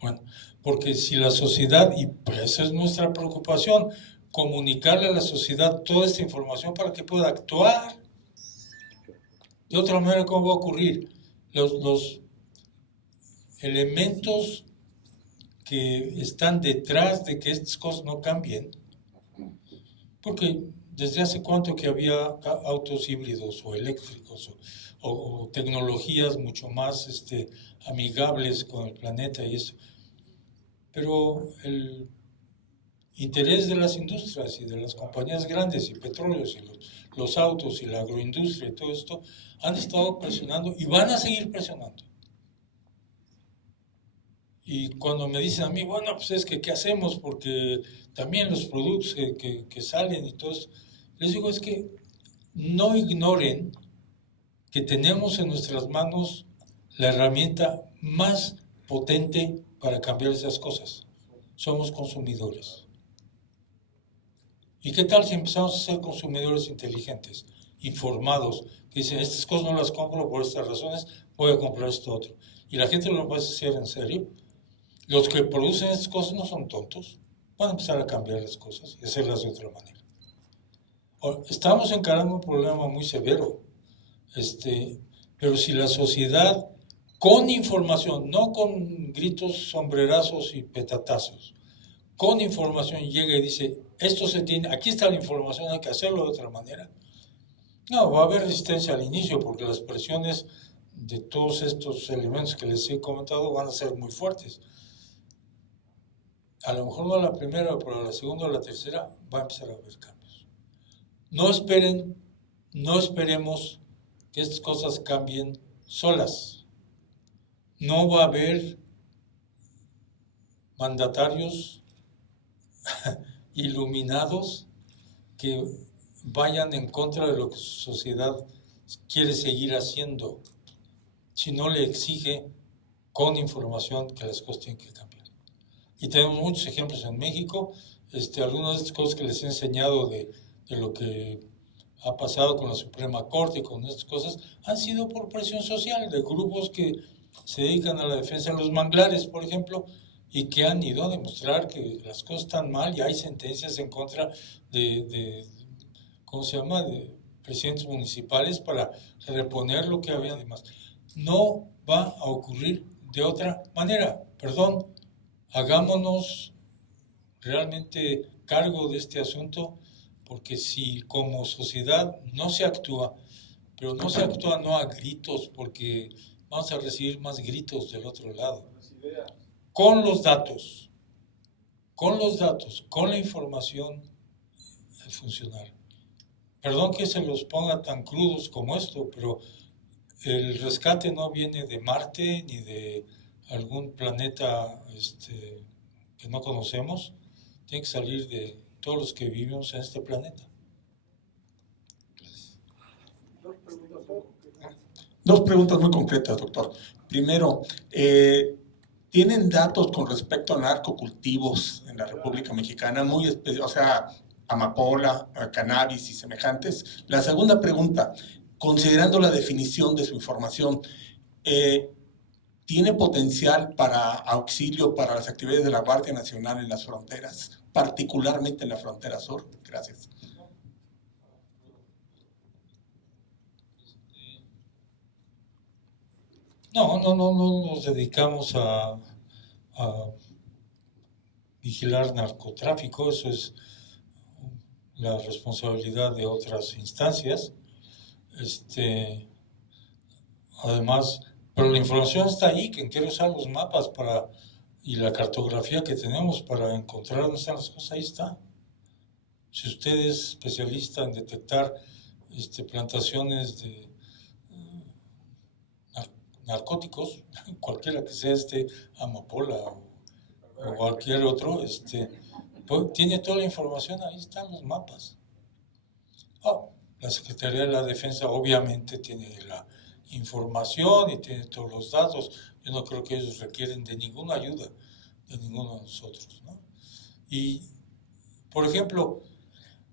Bueno, porque si la sociedad, y pues esa es nuestra preocupación, comunicarle a la sociedad toda esta información para que pueda actuar. De otra manera, ¿cómo va a ocurrir? Los elementos que están detrás de que estas cosas no cambien, porque desde hace cuánto que había autos híbridos o eléctricos o tecnologías mucho más amigables con el planeta y eso, pero el interés de las industrias y de las compañías grandes y petróleos y los autos y la agroindustria y todo esto han estado presionando y van a seguir presionando. Y cuando me dicen a mí, bueno, pues es que ¿qué hacemos? Porque también los productos que salen y todo esto, les digo, es que no ignoren que tenemos en nuestras manos la herramienta más potente para cambiar esas cosas. Somos consumidores. ¿Y qué tal si empezamos a ser consumidores inteligentes, informados, que dicen, estas cosas no las compro por estas razones, voy a comprar esto otro? Y la gente lo va a hacer en serio. Los que producen estas cosas no son tontos, van a empezar a cambiar las cosas y hacerlas de otra manera. Estamos encarando un problema muy severo, pero si la sociedad, con información, no con gritos, sombrerazos y petatazos, con información llega y dice, esto se tiene, aquí está la información, hay que hacerlo de otra manera. No, va a haber resistencia al inicio porque las presiones de todos estos elementos que les he comentado van a ser muy fuertes. A lo mejor no a la primera, pero a la segunda o a la tercera va a empezar a haber cambios. No esperemos que estas cosas cambien solas. No va a haber mandatarios iluminados que vayan en contra de lo que su sociedad quiere seguir haciendo, si no le exige con información que las cosas tienen que cambiar. Y tenemos muchos ejemplos en México, algunas de estas cosas que les he enseñado de lo que ha pasado con la Suprema Corte y con estas cosas, han sido por presión social de grupos que se dedican a la defensa de los manglares, por ejemplo, y que han ido a demostrar que las cosas están mal y hay sentencias en contra de presidentes municipales para reponer lo que había de más. No va a ocurrir de otra manera, perdón. Hagámonos realmente cargo de este asunto, porque si como sociedad no se actúa, pero no se actúa no a gritos, porque vamos a recibir más gritos del otro lado. Con los datos, con la información, funcionar. Perdón que se los ponga tan crudos como esto, pero el rescate no viene de Marte ni de algún planeta que no conocemos, tiene que salir de todos los que vivimos en este planeta. Dos preguntas muy concretas, doctor. Primero, ¿tienen datos con respecto a narcocultivos en la República Mexicana? O sea, amapola, cannabis y semejantes. La segunda pregunta, considerando la definición de su información, ¿tiene potencial para auxilio para las actividades de la Guardia Nacional en las fronteras, particularmente en la frontera sur? Gracias. No nos dedicamos a vigilar narcotráfico, eso es la responsabilidad de otras instancias. Además, pero la información está ahí, quien quiere usar los mapas y la cartografía que tenemos para encontrar dónde están las cosas, ahí está. Si usted es especialista en detectar plantaciones de narcóticos, cualquiera que sea amapola o cualquier otro, pues, tiene toda la información, ahí están los mapas. La Secretaría de la Defensa obviamente tiene la información y tiene todos los datos. Yo no creo que ellos requieren de ninguna ayuda de ninguno de nosotros, ¿no? Y, por ejemplo,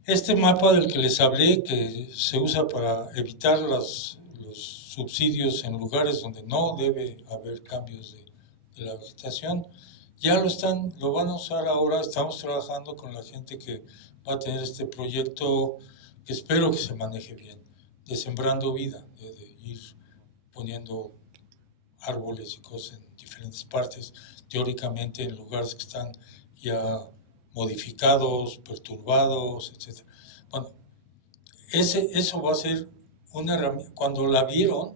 este mapa del que les hablé, que se usa para evitar los subsidios en lugares donde no debe haber cambios de la vegetación, ya lo van a usar ahora. Estamos trabajando con la gente que va a tener este proyecto, que espero que se maneje bien, de Sembrando Vida, de ir poniendo árboles y cosas en diferentes partes, teóricamente en lugares que están ya modificados, perturbados, etc. Bueno, eso va a ser una herramienta. Cuando la vieron,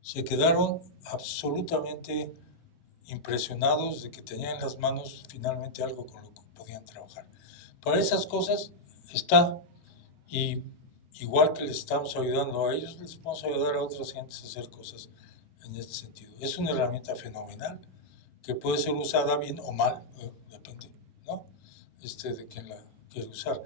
se quedaron absolutamente impresionados de que tenían en las manos finalmente algo con lo que podían trabajar. Para esas cosas está, y igual que les estamos ayudando a ellos, les vamos a ayudar a otras gentes a hacer cosas en este sentido. Es una herramienta fenomenal que puede ser usada bien o mal, depende, ¿no? De quién la quiere usar.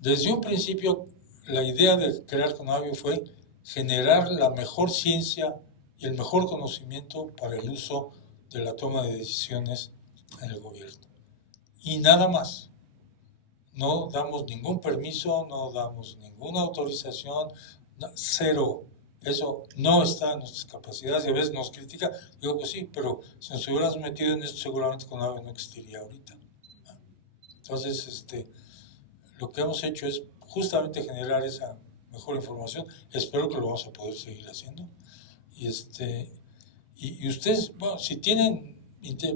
Desde un principio, la idea de crear Conavio fue generar la mejor ciencia y el mejor conocimiento para el uso de la toma de decisiones en el gobierno. Y nada más. No damos ningún permiso, no damos ninguna autorización, cero. Eso no está en nuestras capacidades, y a veces nos critica. Digo, pues sí, pero si nos hubiéramos metido en esto, seguramente Conavio no existiría ahorita. Entonces, lo que hemos hecho es justamente generar esa mejor información. Espero que lo vamos a poder seguir haciendo. Y ustedes, bueno, si tienen,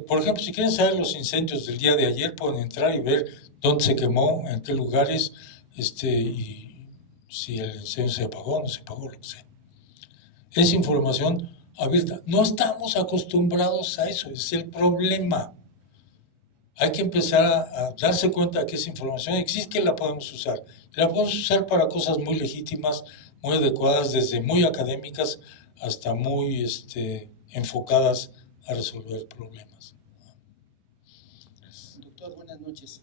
por ejemplo, si quieren saber los incendios del día de ayer, pueden entrar y ver dónde se quemó, en qué lugares, y si el incendio se apagó o no se apagó, lo que sea. Es información abierta. No estamos acostumbrados a eso, es el problema. Hay que empezar a darse cuenta de que esa información existe, que la podemos usar. La podemos usar para cosas muy legítimas, muy adecuadas, desde muy académicas hasta muy enfocadas a resolver problemas. Doctor, buenas noches.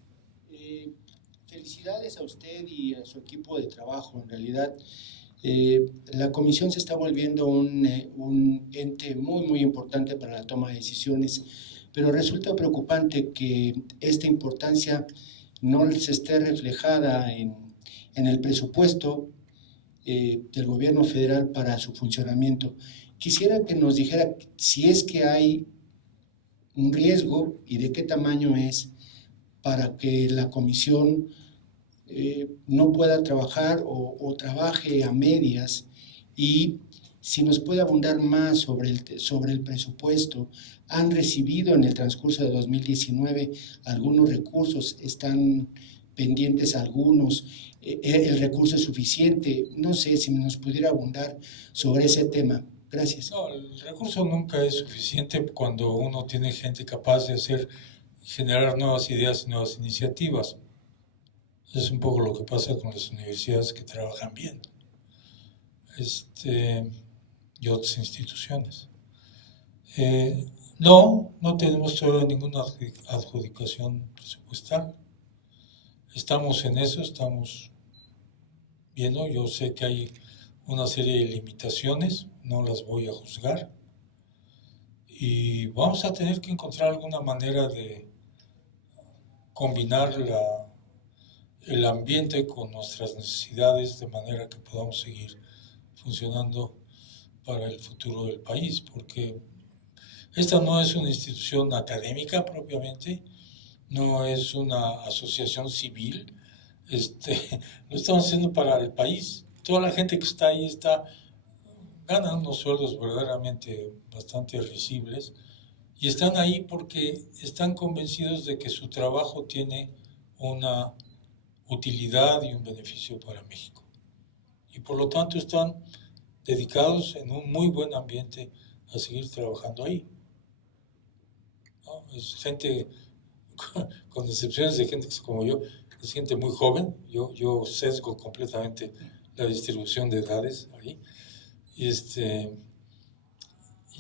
Felicidades a usted y a su equipo de trabajo. En realidad, la comisión se está volviendo un ente muy, muy importante para la toma de decisiones, pero resulta preocupante que esta importancia no se esté reflejada en el presupuesto del gobierno federal para su funcionamiento. Quisiera que nos dijera si es que hay un riesgo y de qué tamaño es para que la comisión no pueda trabajar o trabaje a medias, y si nos puede abundar más sobre el presupuesto. ¿Han recibido en el transcurso de 2019 algunos recursos? ¿Están pendientes algunos? ¿El recurso es suficiente? No sé si nos pudiera abundar sobre ese tema. Gracias. No, el recurso nunca es suficiente cuando uno tiene gente capaz de generar nuevas ideas y nuevas iniciativas. Es un poco lo que pasa con las universidades que trabajan bien, y otras instituciones. No tenemos todavía ninguna adjudicación presupuestal. Estamos en eso, estamos viendo. Yo sé que hay una serie de limitaciones, no las voy a juzgar. Y vamos a tener que encontrar alguna manera de combinar el ambiente con nuestras necesidades, de manera que podamos seguir funcionando para el futuro del país, porque esta no es una institución académica propiamente, no es una asociación civil, lo estamos haciendo para el país. Toda la gente que está ahí gana unos sueldos verdaderamente bastante risibles, y están ahí porque están convencidos de que su trabajo tiene una utilidad y un beneficio para México. Y por lo tanto están dedicados en un muy buen ambiente a seguir trabajando ahí. ¿No? Es gente, con excepciones de gente como yo, es gente muy joven. Yo sesgo completamente la distribución de edades ahí. Y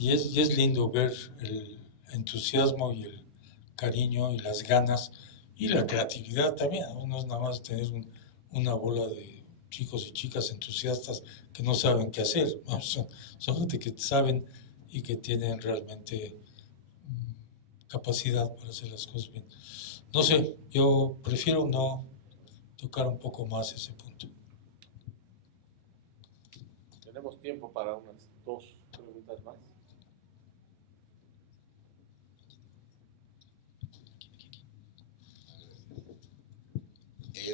es lindo ver el entusiasmo y el cariño y las ganas y la creatividad también. No es nada más tener una bola de chicos y chicas entusiastas que no saben qué hacer, ¿no? Son gente que saben y que tienen realmente capacidad para hacer las cosas bien. No sé, yo prefiero no tocar un poco más ese punto. Tenemos tiempo para unas 2 preguntas más.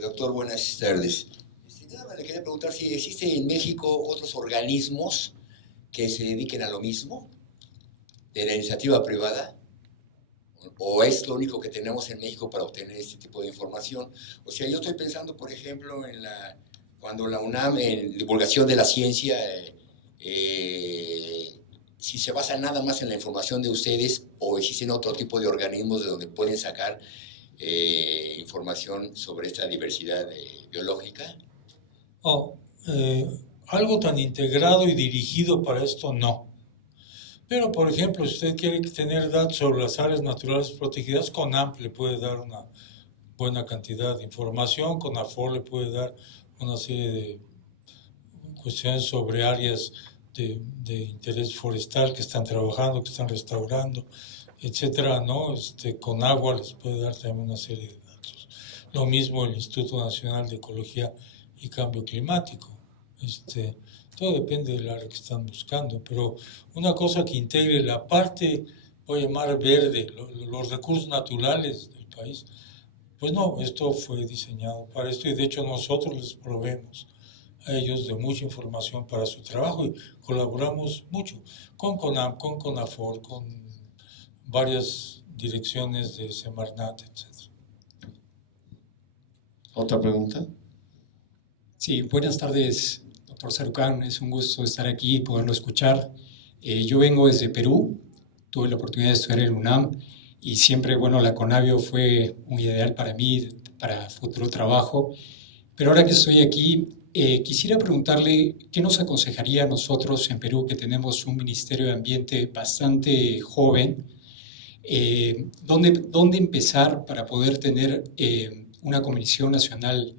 Doctor, buenas tardes. Nada más le quería preguntar si existe en México otros organismos que se dediquen a lo mismo, de la iniciativa privada, o es lo único que tenemos en México para obtener este tipo de información. O sea, yo estoy pensando, por ejemplo, cuando la UNAM, en divulgación de la ciencia, si se basa nada más en la información de ustedes, o existen otro tipo de organismos de donde pueden sacar información sobre esta diversidad biológica. Algo tan integrado y dirigido para esto, no. Pero, por ejemplo, si usted quiere tener datos sobre las áreas naturales protegidas, CONAMP le puede dar una buena cantidad de información, CONAFOR le puede dar una serie de cuestiones sobre áreas de interés forestal que están trabajando, que están restaurando, etcétera, ¿no? CONAGUA les puede dar también una serie de datos. Lo mismo el Instituto Nacional de Ecología y Cambio Climático. Todo depende del área que están buscando, pero una cosa que integre la parte, voy a llamar verde, los recursos naturales del país, pues no, esto fue diseñado para esto y de hecho nosotros les proveemos a ellos de mucha información para su trabajo y colaboramos mucho con CONAMP, con CONAFOR, con varias direcciones de Semarnat, etc. ¿Otra pregunta? Sí, buenas tardes, doctor Sarucán. Es un gusto estar aquí y poderlo escuchar. Yo vengo desde Perú, tuve la oportunidad de estudiar en UNAM y siempre, bueno, la Conavio fue un ideal para mí, para futuro trabajo. Pero ahora que estoy aquí, quisiera preguntarle qué nos aconsejaría a nosotros en Perú, que tenemos un Ministerio de Ambiente bastante joven, ¿dónde empezar para poder tener una comisión nacional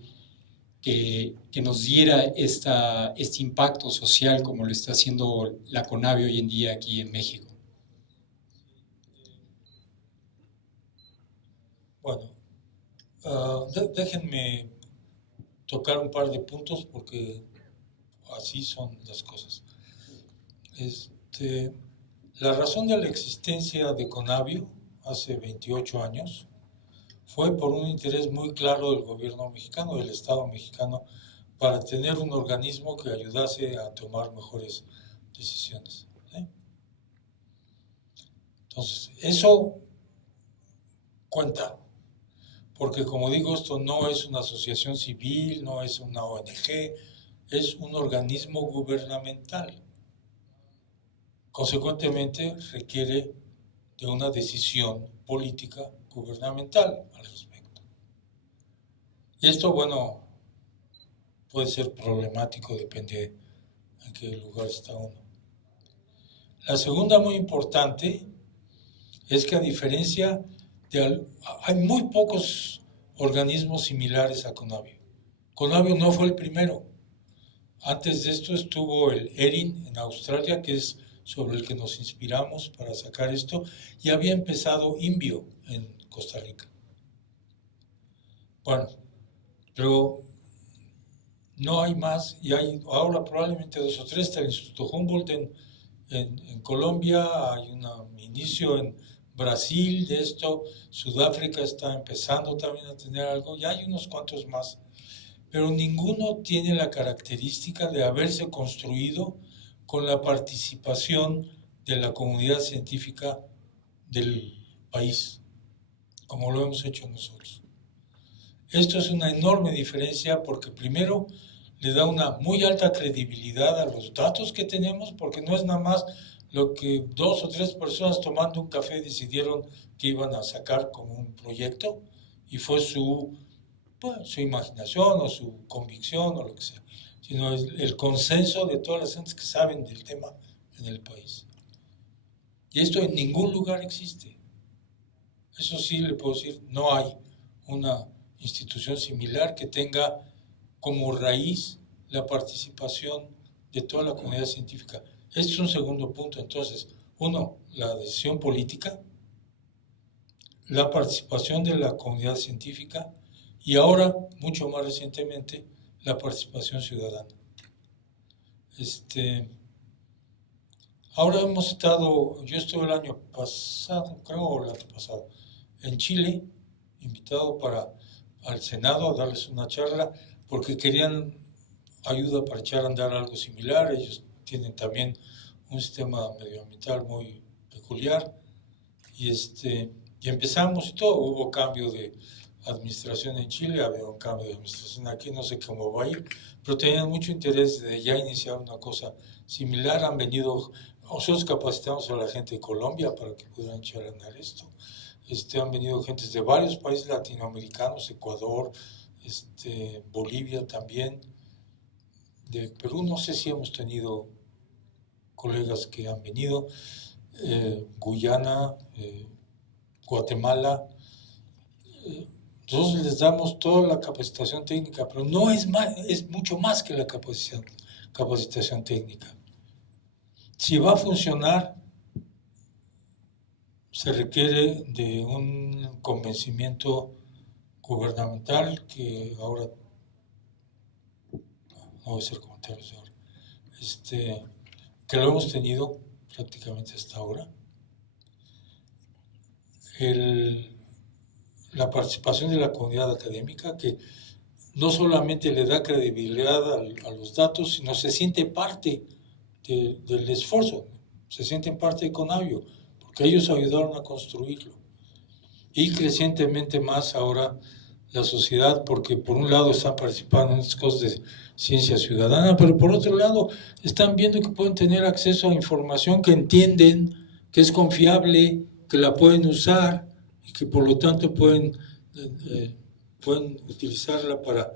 que nos diera este impacto social como lo está haciendo la Conavio hoy en día aquí en México? Bueno, déjenme tocar un par de puntos porque así son las cosas. La razón de la existencia de Conavio hace 28 años fue por un interés muy claro del gobierno mexicano, del Estado mexicano, para tener un organismo que ayudase a tomar mejores decisiones. Entonces, eso cuenta, porque como digo, esto no es una asociación civil, no es una ONG, es un organismo gubernamental. Consecuentemente, requiere de una decisión política gubernamental al respecto. Y esto, bueno, puede ser problemático, depende en qué lugar está uno. La segunda, muy importante, es que a diferencia hay muy pocos organismos similares a Conavio. Conavio no fue el primero. Antes de esto estuvo el ERIN en Australia, que es sobre el que nos inspiramos para sacar esto, y había empezado INVIO en Costa Rica. Bueno, pero no hay más, y hay ahora probablemente 2 o 3, está el Instituto Humboldt en Colombia, hay un inicio en Brasil de esto, Sudáfrica está empezando también a tener algo, y hay unos cuantos más, pero ninguno tiene la característica de haberse construido con la participación de la comunidad científica del país, como lo hemos hecho nosotros. Esto es una enorme diferencia porque primero le da una muy alta credibilidad a los datos que tenemos, porque no es nada más lo que 2 o 3 personas tomando un café decidieron que iban a sacar como un proyecto y fue su imaginación o su convicción o lo que sea, sino es el consenso de todas las gentes que saben del tema en el país. Y esto en ningún lugar existe. Eso sí le puedo decir, no hay una institución similar que tenga como raíz la participación de toda la comunidad científica. Este es un segundo punto. Entonces, uno, la decisión política, la participación de la comunidad científica y ahora, mucho más recientemente, la participación ciudadana. Ahora yo estuve el año pasado, creo, o el antepasado, en Chile, invitado al Senado a darles una charla, porque querían ayuda para echar a andar algo similar. Ellos tienen también un sistema medioambiental muy peculiar, y empezamos y todo. Hubo cambio de administración en Chile, había un cambio de administración aquí, no sé cómo va a ir, pero tenían mucho interés de ya iniciar una cosa similar. Han venido, nosotros capacitamos a la gente de Colombia para que pudieran echar a andar esto. Han venido gentes de varios países latinoamericanos, Ecuador, Bolivia también. De Perú no sé si hemos tenido colegas que han venido, Guyana, Guatemala. Nosotros les damos toda la capacitación técnica, pero no es más, es mucho más que la capacitación técnica. Si va a funcionar, se requiere de un convencimiento gubernamental que ahora, no voy a hacer comentarios ahora, que lo hemos tenido prácticamente hasta ahora. La participación de la comunidad académica, que no solamente le da credibilidad a los datos, sino se siente parte del esfuerzo, se sienten parte de Conavio, porque ellos ayudaron a construirlo. Y crecientemente más ahora la sociedad, porque por un lado están participando en estas cosas de ciencia ciudadana, pero por otro lado están viendo que pueden tener acceso a información que entienden, que es confiable, que la pueden usar y que por lo tanto pueden utilizarla para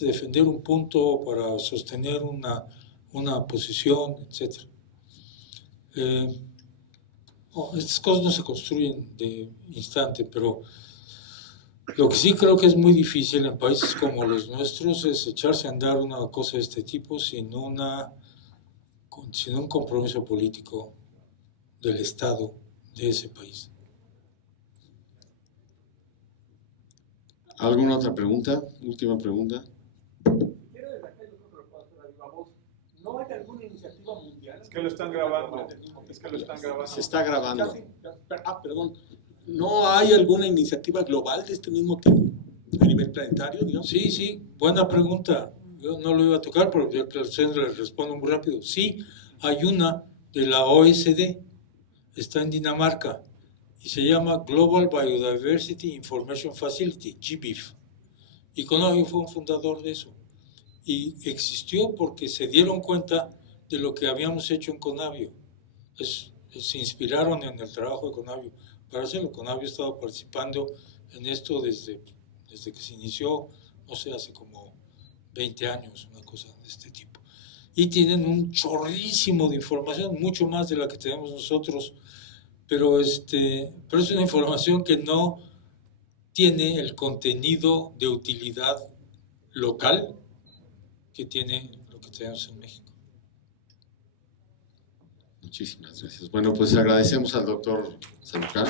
defender un punto, para sostener una posición, etc. Estas cosas no se construyen de instante, pero lo que sí creo que es muy difícil en países como los nuestros es echarse a andar una cosa de este tipo sin un compromiso político del Estado de ese país. ¿Alguna otra pregunta? Última pregunta. Quiero destacar, yo creo que lo puedo hacer a viva voz. ¿No hay alguna iniciativa mundial? Es que lo están grabando. Es que lo están grabando. Se está grabando. Perdón. ¿No hay alguna iniciativa global de este mismo tipo? A nivel planetario, digamos. Sí, buena pregunta. Yo no lo iba a tocar, pero ya que ustedes le respondo muy rápido. Sí, hay una de la OSD, está en Dinamarca, y se llama Global Biodiversity Information Facility, GBIF. Y Conavio fue un fundador de eso. Y existió porque se dieron cuenta de lo que habíamos hecho en Conavio. Se inspiraron en el trabajo de Conavio para hacerlo. Conavio estaba participando en esto desde que se inició, no sé, hace como 20 años, una cosa de este tipo. Y tienen un chorrísimo de información, mucho más de la que tenemos nosotros, pero es una información que no tiene el contenido de utilidad local que tiene lo que tenemos en México. Muchísimas gracias. Bueno, pues agradecemos al doctor Sarucán.